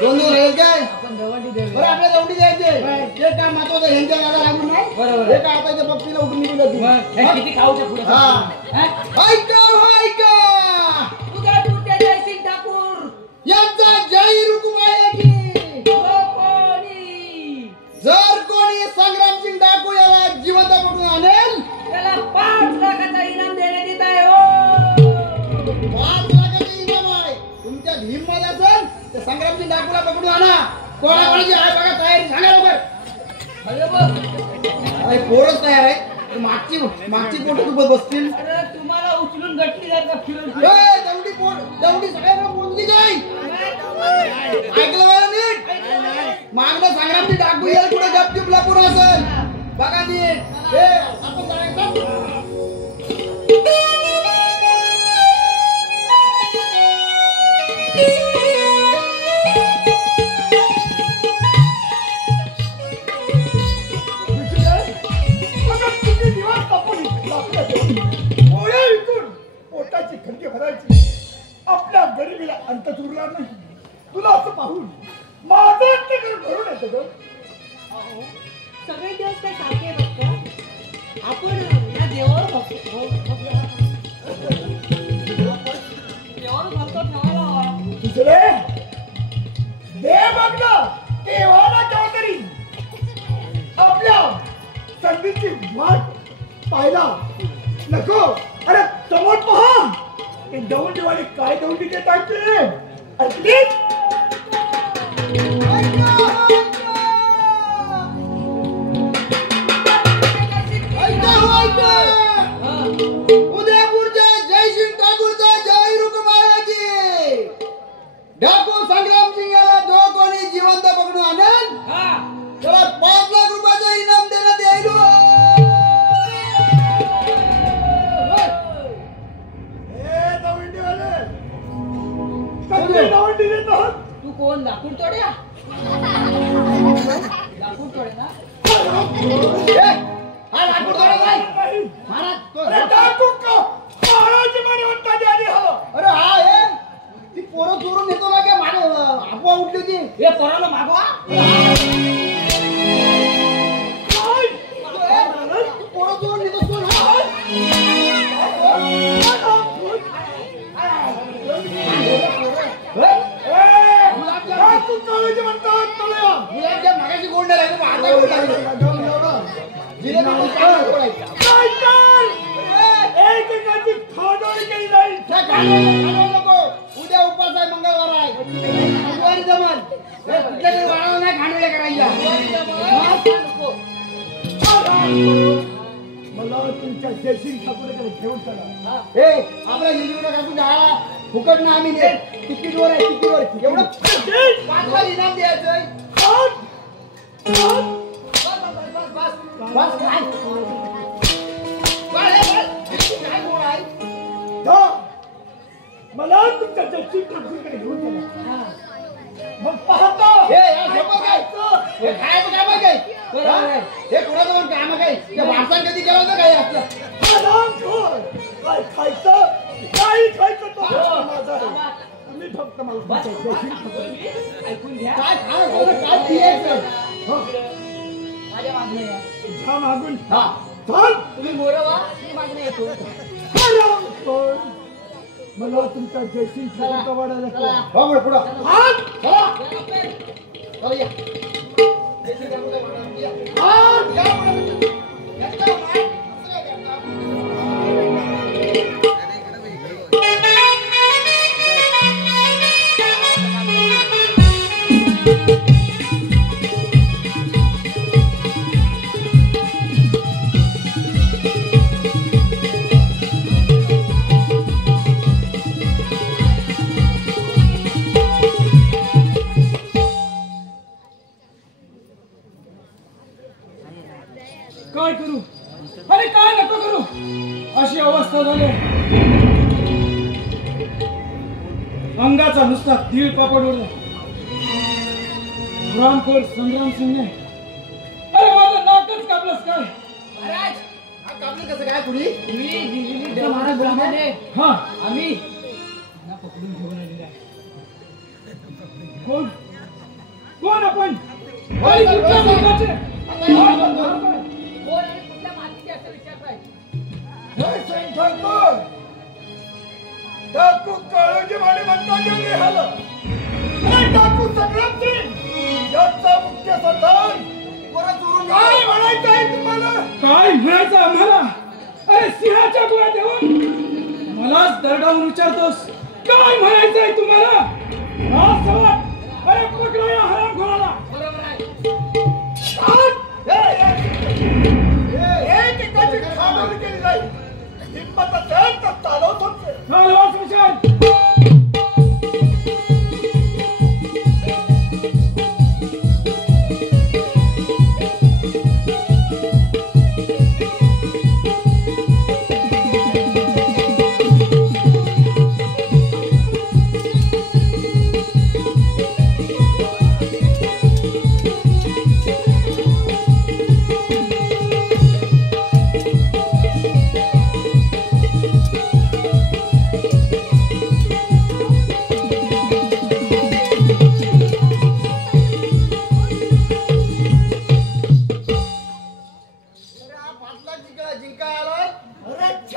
2-2 राहील काय. बरं आपल्या दौंडी द्यायचे. हे काय महत्वाचं ह्यांच्या गाला लागून नाही. हे काय आता इथे पक्षीला उठून निघलं तू किती खाऊच्या पुढे. तुझ्या तुझ्या जयसिंग ठाकूर यांचा जय रुक्माई की. जर कोणी संग्रामसिंग ठाकूर याला जिवंत पकडून आणेल त्याला 5 लाखाचा इनाम देण्यात येत आहे. 5 लाखाचा इनाम आहे. तुमच्या हिंमत असेल तर संग्रामसिंग ठाकूरला पकडून आणा. कोणाकोणाची आहे बघा तयारी सांगा लवकर. पोरच तयार आहे. मागची पोट तू बसतील. तुम्हाला उचलून गटली जर का फिरून दौंडी सगळ्यांना बोलली काय. ऐकलं मला नीट. मागणं संग्रामसिंग ठाकूर याला कुठे गपचूप लपून असेल बघा नीट. हे आपण जायचं. पोटाची खंडी भरायची. आपल्या गरिबीला अंत उरला नाही. तुला असं पाहून माझं अंतकरण भरून येतं ग. सगळे दिवस काय सारखे बघतो. आपण या देवावर भक्तो ठेवायला हवा. दुसरे देव बघणं केव्हा ना केव्हा तरी आपल्या संधीची वाट पाहायला नको. अरे समोर पहा ते दौंडीवाले काय दौंडी देत आहेत. उदयपूरच्या जयसिंग ठाकूरचा जय रुक्माई की. ठाकूर संग्रामसिंग याला जो कोणी जिवंत पकडून आणेल त्याला 5 लाख रुपयाचं इनाम देण्यात येईल. तू कोण लाकूड तोड्या. लाकूड तोडे ना. हा लाकूड तोडा काय अरे हा हे ती पोरं चोरून नेतो ना काय मागे आपोआ उठली होती. हे पोराला मागवा. पोरं चोरून नेतो. जिलेबी काय बोलायचं? काय कर? एकेकाची खाडोळ केली जाईल. खाणं नको. उद्या उपास आहे, मंगळवार आहे. बुधवारी जमल. कुठल्या तरी वाळाला नाही खांडोळ्या करायच्या. मला तुमच्या जयसिंग ठाकूरकडे घेऊन चला. ए, आपल्या जिलेबीला घालून जाळा. फुकट ना आम्ही नेट. तिकीटवर आहे, तिकीटवर. एवढं 5 इनाम द्यायचंय. बस काय? काय गोळ आहे? जा. मला तुमच्या जयसिंग ठाकूरकडे घेऊन चला. मग पाहतो. हे सोपं काय? हे खायचं काम काय? हे कोणाचं पण काम काय? त्या भारतात कधी केलं होतं काय असलं? हरामखोर. काय खायचं? काही खायचं तो माझा आहे. तुम्ही फक्त मला तुमच्या जयसिंग ठाकूर ऐकून घ्या. काय खायचं? काय पियायचं? माझ्या मागणं या. जा मागून. हा. चल. तुम्ही मोरवा मी मागणं येतो. हरामखोर. मला तुमच्या जयसिंग ठाकूरचा वाडा नको. हो बरं, पुढं. हात. चला. चला या. हात. या पुढं. याचं माय. काय करू? अरे काय नको करू? अशी अवस्था झाली. अंगाचा नुसता तीळ पापड उडला. रामखोर संग्राम सिंगने अरे माझं नाकच कापलंस काय? महाराज हा कापलं कसं काय पुढी? तुम्ही दिलेली दरबाराप्रमाणे हा आम्ही त्यांना पकडून घेऊन आलेले आहे. कोण? कोण आपण? आणि कुठल्या मुलाचे? कोण आणि कुठल्या मातीचे असं विचारताय? जयसिंग ठाकूर. डाकू काळोजी माने म्हणता घेऊन निघालं. आणि डाकू संग्राम सिंग याचा मुख्य सरदार. परत चोरून काय म्हणायचं आहे तुम्हाला? काय म्हणायचं आम्हाला? अरे सिंहाच्या गुळात येऊन मलाच दरडावून विचारतोस काय म्हणायचंय तुम्हाला? हा सवाल. अरे पकडा या हरामखोराला. बरोबर आहे. एकेकाची खाडोळ केली जाईल. हिंमत असेल तर चालवत होते. चालवा स्मशान.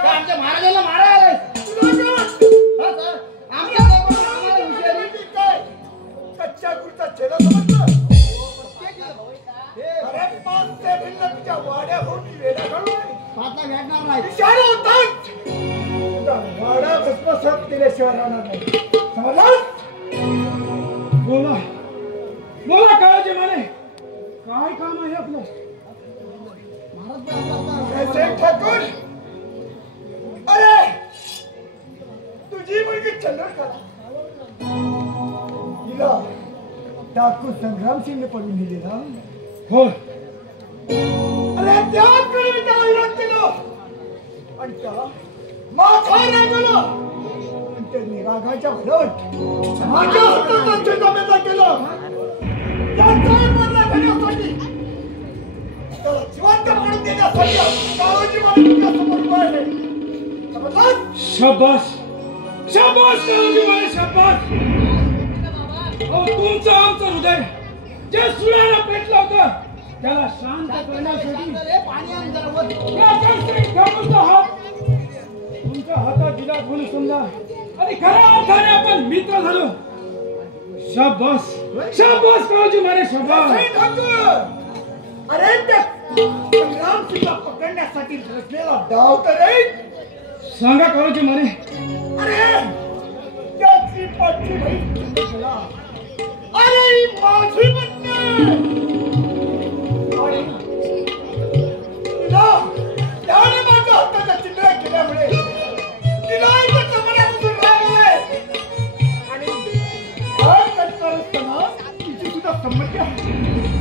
आमच्या महाराजाला मारायला कच्च्या गुडचा छेदा समजलं. अरे 5 ते भिल्लच्या वाड्या होऊन वेडा घालून पाचला भेटणार नाही. इशारा होतात. वाडा भस्मसात केल्याशिवाय राहणार नाही. समजलं? बोला बोला काळजी माने. काय काम आहे आपलं? जयसिंग ठाकूर. अरे तुझी मुलगी चंद्रकला हिला डाकू संग्राम सिंगने पडून दिलेला. हो अरे त्याच वेळी मी त्याला विरोध केला आणि त्याला माथा रागवला. आणि त्यांनी रागाच्या भरत माझ्या हाताचा छेदामेदा केला. त्याचा बदला घेण्यासाठी त्याला जिवंत पडून देण्यासाठी काळोजी माने तुमच्या समोर उभा आहे. समजलं? शाबास शाबास काळजी माने शाबास. अहो तुमचं आमचं हृदय जे सुराला पेटलं होतं त्याला शांत करण्यासाठी पाणी आण जरा वर. या जयसिंग ठाकूरचा हात तुमच्या हातात दिला म्हणून समजा आणि खऱ्या अर्थाने आपण मित्र झालो. शाबास शाबास काळजी माने शाबास. जयसिंग ठाकूर अरे त्या संग्राम सिंगला पकडण्यासाठी रचलेला डाव तर रे. सांगा काळूजी माने. अरे त्याची पाठी अरे माझी त्याने माझ्या हाताच्या चिंध्या केल्यामुळे तिला कमरातून राहिलंय आणि असताना तिची सुद्धा संमती आहे.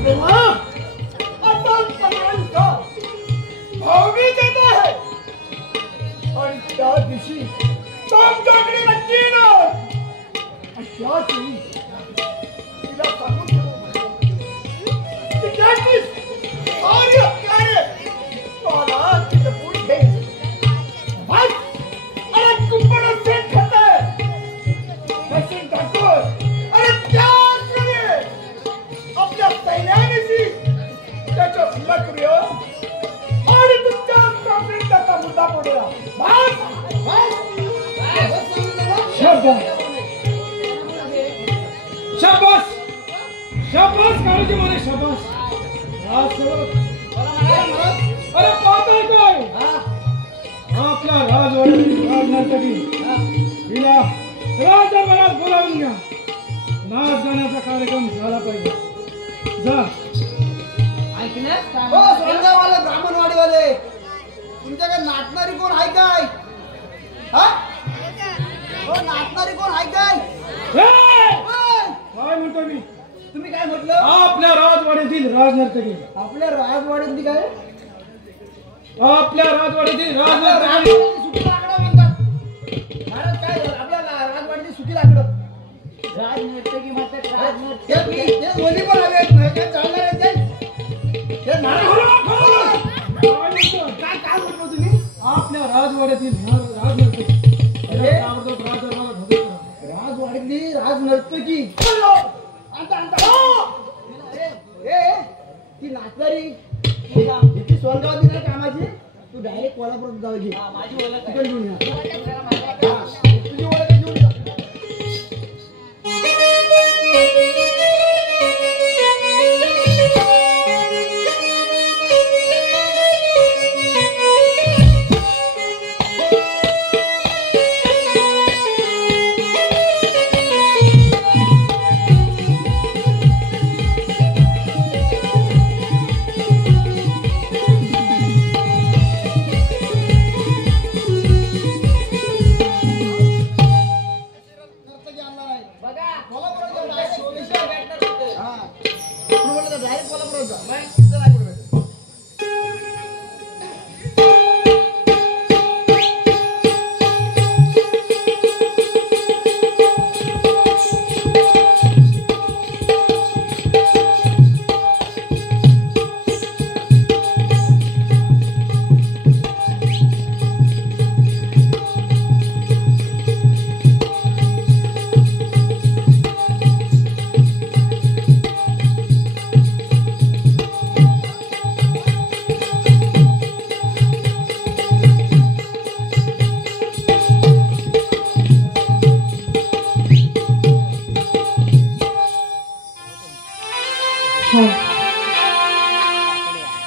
तेव्हा आता सगळ्यांचा भावनी देत आहे आणि त्या दिवशी तुमच्याकडे नक्की येणार आणि त्याच वेळी तिला सांगून ठेवा की त्याची सारी हत्यारे मला तिथे पुढे बस. अरे कुंपण सेट खात आहे मशीन टाकून अरे त्याच वेळी आपल्या सैन्याने त्याच्या हल्ला करूया आणि तुमच्या काँग्रेस त्याचा मुद्दा पडूया. शाबास शाबास काळूजी माने शाबास. अरे पाहताय काय आपल्या राजवाड्यातील राजनर्तकी हिला राजदरबारात बोलावून घ्या. नाच गाण्याचा कार्यक्रम झाला पाहिजे. जा. हो सोंगावाले ब्राह्मणवाडीवाले तुमच्याकडे नाचणारी कोण आहे काय? हा हो नाचणारी कोण आहे काय? काय म्हणतो मी? तुम्ही काय म्हटलं? आपल्या राजवाड्यातील राजनर्तकी. आपल्या राजवाड्यातली काय? आपल्या राजवाड्यातील राजनर्तकी सुकी लाकडं म्हणतात. महाराज काय आपल्या राजवाड्याची सुकी लाकडं राजनर्तकी म्हणतात. राजनर्तकी ते बोली पण हवे काय चालणार आहे ते? हे काय काय म्हटलं तुम्ही? आपल्या राजवाड्यातील राजनर्तकी राजवाड्यातली राजनर्तकी ती नाचणारी ती सोनगावातली नाही कामाची. तू डायरेक्ट कोल्हापुरात जाऊ घे. माझी ओळख घेऊन या. तुझी ओळख घेऊन जा.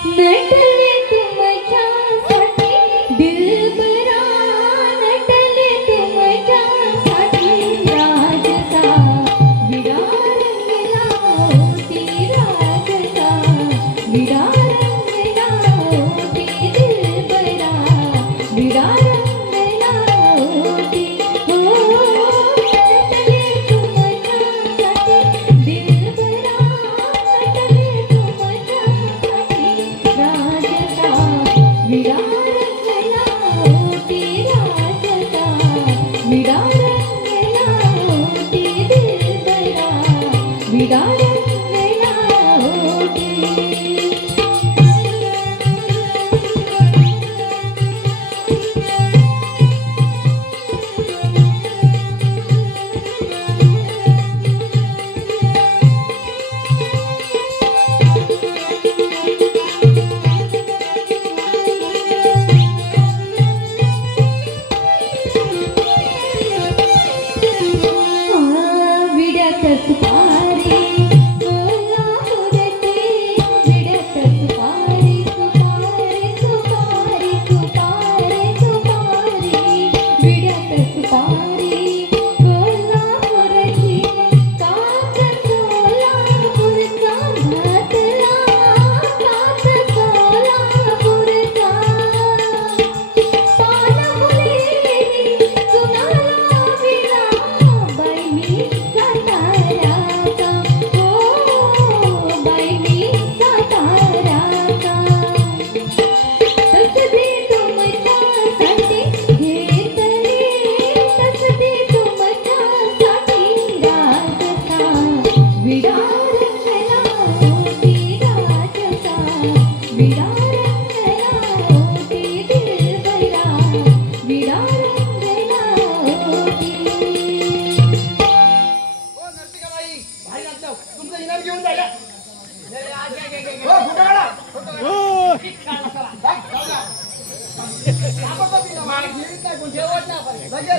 नटले तुमच्यासाठी दिलबरा नटले तुमच्यासाठी राजसा विडा रंगला होती राजसा विडा रंगला होती दिलबरा विडा रंगला होती हो नटले तुमच्यासाठी दिलबरा नटले तुमच्यासाठी राजसा विडा रंगला होती राजसा विडा रंगला होती दिलबरा विडा रंगला होती. विड्यातच पारे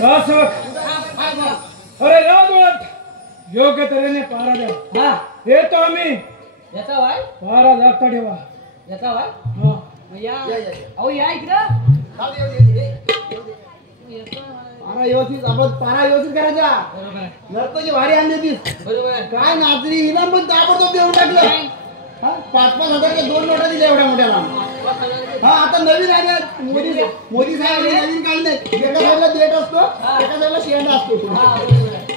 रासवक हा बोला. अरे राजवत योग्य तऱ्हेने पारा द्या. हा येतो आम्ही. याचा वाय पारा जागता ठेवा. याचा वाय हा. मग या या. अहो या इकडं जाऊ दे, येऊ दे, येऊ दे. याचा वाय. पारा व्यवस्थित आपण पारा व्यवस्थित करायचा. बरोबर आहे नर्तकी भारी आणली होतीस. बरोबर आहे काय नाचरी हिला पण ताबडतोब देऊन टाकलं. हा 5-5 हजारच्या 2 नोटा दिल्या एवढ्या मोठ्याला. हा आता नवीन आल्यात मोदी साहेब नवीन काढले. एका साईडला देठ असतो एका साईडला शेंडा असतो. हा बरोबर आहे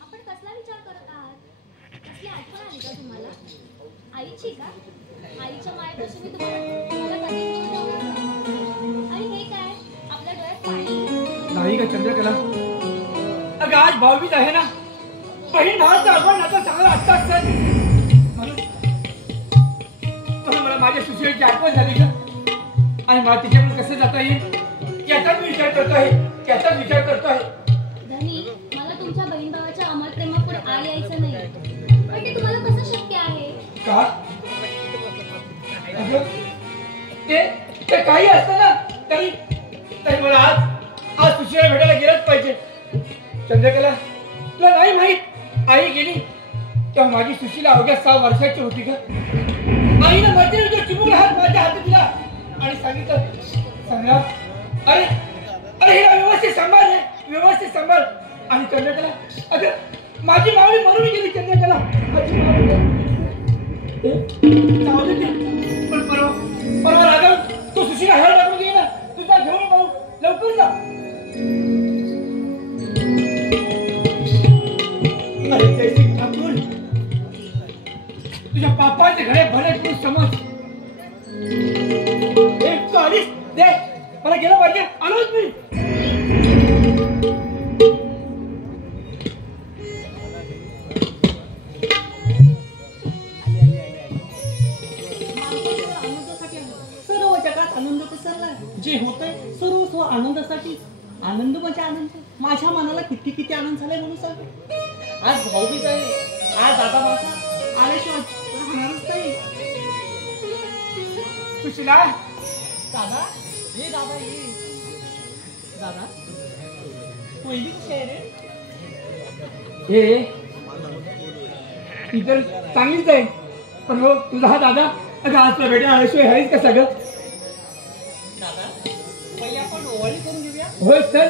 आपण कसला विचार करत आहात? कसली आठवण आली का तुम्हाला? आईची का? आईच्या मायेपासून मी तुम्हाला कधीच दूर जाऊ नका. आणि हे काय? आपल्या डोळ्यात पाणी. नाही का चंद्रकला? अगं आज भाऊबीज आहे ना. बहीण भावाचा अगं आता चांगला आजचा सण म्हणून मला माझ्या सुशेची आठवण झाली का? आणि मला तिच्याकडे कसं जाता येईल याचाच मी विचार करतो आहे. त्याचाच विचार करतो आहे. धनी, मला तुमच्या बहीण भावाच्या अमर प्रेमापुढे आ यायचं नाही. पण ते तुम्हाला कसं शक्य आहे? का? अगं, ते काही असतं ना तरी मला आज सुशीला भेटायला गेलंच पाहिजे. चंद्रकला तुला नाही माहित आई गेली तेव्हा माझी सुशीला अवघ्या 6 वर्षाची होती का? आईनं मरते जो चिमूल हात माझ्या हाती दिला आणि सांगितलं संग्राम अरे हिला व्यवस्थित सांभाळ रे, व्यवस्थित सांभाळ. आणि चंद्रकला अगं माझी मावळी मरून गेली. चंद्रकला माझी मावळी जाऊ दे ते. पण परवा राघव तू सुशीला हेळ टाकून घे ना. तुझा घेऊन पाहू लवकर जा. अरे जयसिंग ठाकूर तुझ्या पापाचे घडे भले तू समज. 140 दे मला गेलं पाहिजे. आलोच मी. सर्व जगात आनंद पसरलाय. जे होतंय सर्व स्व आनंदासाठी. आनंद म्हणजे आनंद. माझ्या मनाला किती किती आनंद झालाय म्हणून सांग. आज भाऊबीज आहे. आज दादा माझा आल्याशिवाय राहणारच नाही. सुशीला दादा ये दादा ये. दादा पहिली कशी आहे रे? हे ती तर चांगलीच आहे. पण हो तुझा हा दादा अगं आज भेटा आल्याशिवाय आहेच का सगळं? दादा पहिले आपण ओवाळी करून घेऊया. होय चल.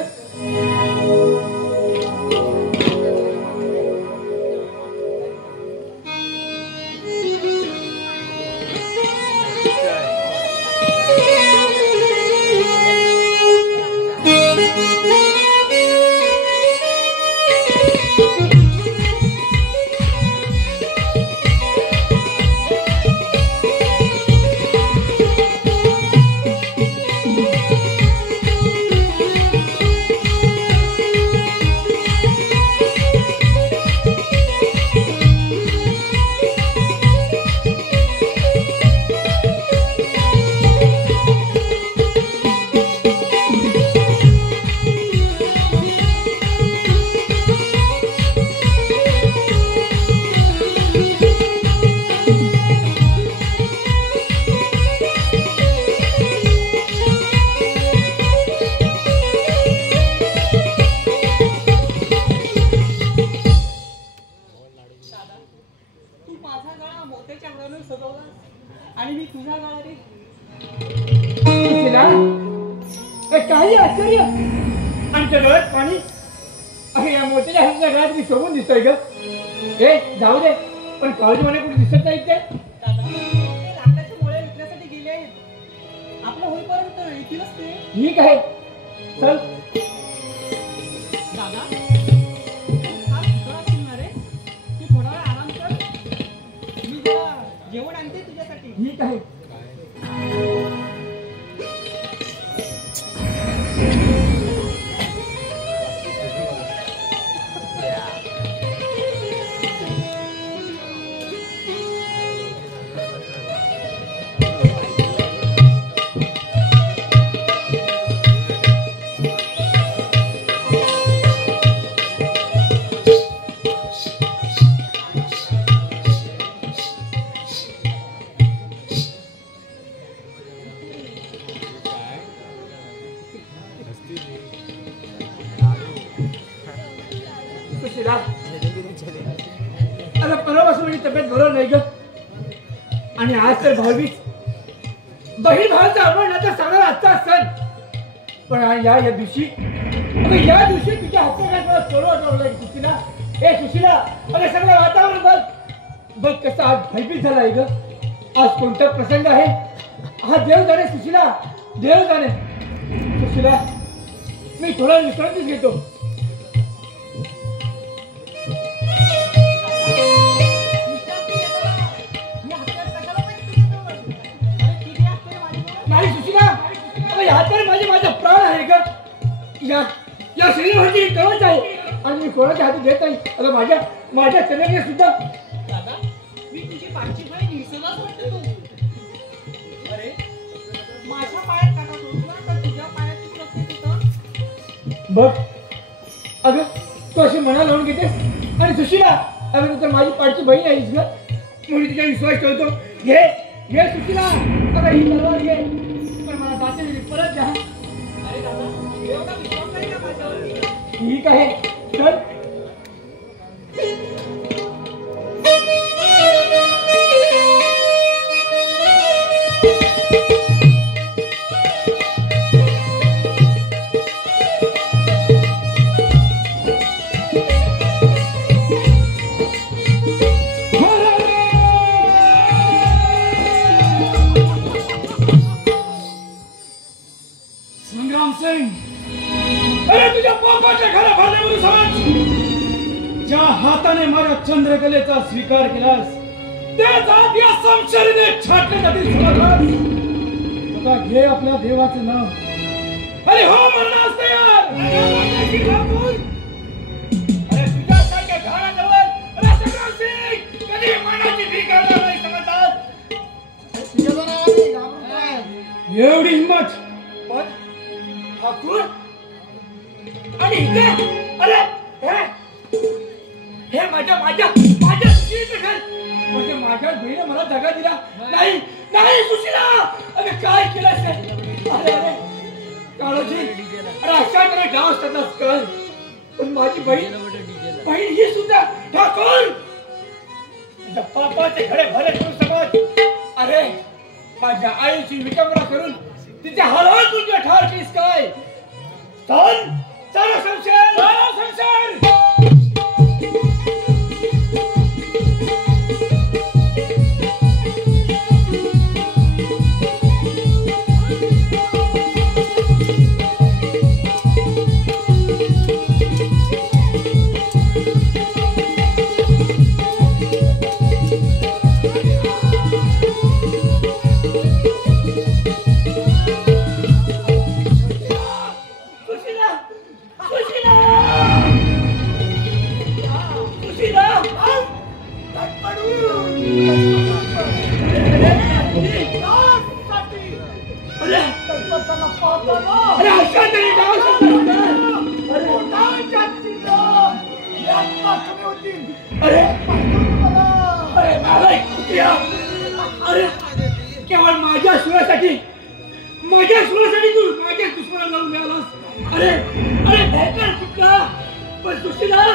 आणि मी तुझ्या गाळा रे. सुशीला हे काही आश्चर्य. आमच्या डोळ्यात पाणी. अरे या मोठ्याच्या हाताच्या घरात मी शोभून दिसतोय ग. हे जाऊ दे पण काळजी मला कुठे दिसत नाही ते. दादा ते लाकडाचे मुळे विकण्यासाठी गेले आहेत. आपलं होईपर्यंत येतीलच ते. ठीक आहे चल. दादा फार भुतळा असणार आहे. तू थोडा वेळ आराम कर. मी जरा जेवण आणते तुझ्यासाठी. ठीक आहे. सुशीला आता परवापासून माझी तब्येत बरोबर नाही ग आणि आज तर भाऊबीज बहीण भावाचा आवडण्याचा सगळा आजचा सण पण या दिवशी तुझ्या हक्कात मला सोडवत लावलंय सुशीला ए सुशीला अरे सगळं वातावरण बघ कसं आज भयभीत झाला आहे ग आज कोणता प्रसंग आहे हा देव जाणे सुशीला देव जाणे सुशीला मी थोडा विश्रांतीच घेतो नाही सुशीला ह्यात माझा प्राण आहे का या शरीराची कवच आहे आणि मी कोणाच्या हाती देत नाही आता माझ्या चरणी सुद्धा दादा मी तुझी पाठची पाय दिसलाच वाटते तू अरे माझ्या पायात काटा सोडला तर तुझ्या पायात तू नसते तिथं बघ अगं तू अशी मना लावून घेतेस आणि सुशीला अगं तू तर माझी पाठची बहीण आहेस ग म्हणून तिचा विश्वास ठेवतो घे सुशीला अगं ही तलवार घे पण मला जाते परत जा अरे दादा एवढा विश्वास नाही का माझ्यावरती ठीक आहे चल संग्राम सिंग अरे तुझ्या बापाच्या घरा भांड्यावरून समज ज्या हाताने माझ्या चंद्रकलेचा स्वीकार केलास त्याच हात या संशरीने छाटण्यासाठी समजलास आता घे आपल्या देवाचं नाव अरे हो म्हणणार तयार अरे तुझ्यासारख्या घराजवळ अरे संग्राम सिंग कधी मनाची भीक करणार नाही समजतात तुझ्या नावाने घाबरून काय एवढी हिंमत पण ठाकूर आणि इथे अरे हे माझ्या सुशीलचं घर म्हणजे माझ्या बहिणीने मला जागा दिला नाही सुशीला अरे काय केलं अरे काळोजी अरे अशा तरी डाव असताना कळ पण माझी बहीण ही सुद्धा ठाकूर तुझ्या पापाचे खडे भले करू समज अरे माझ्या आईची विटंबना करून तिच्या हलवा तुझ्या ठार केस काय चल चला संशय केवळ माझ्या सुरासाठी तू माझ्या दुश्मनाला लावून मिळालास अरे भयंकर कुठला पण सुशीला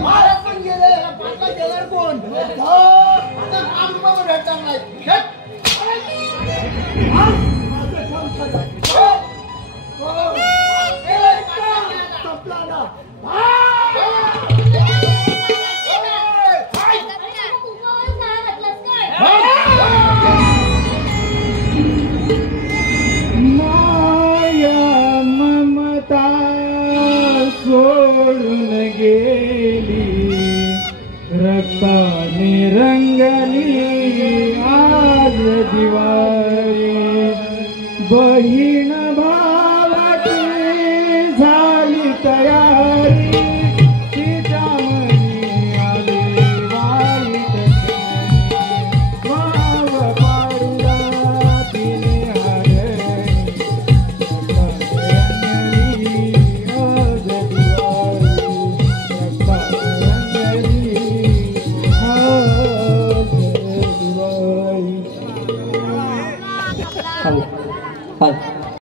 महाराज पण गेले पाटला गेला कोण भेटणार नाही सोडून गेली रक्ताने रंगली आज दिवाळी बहीण भावाची झाली तयारी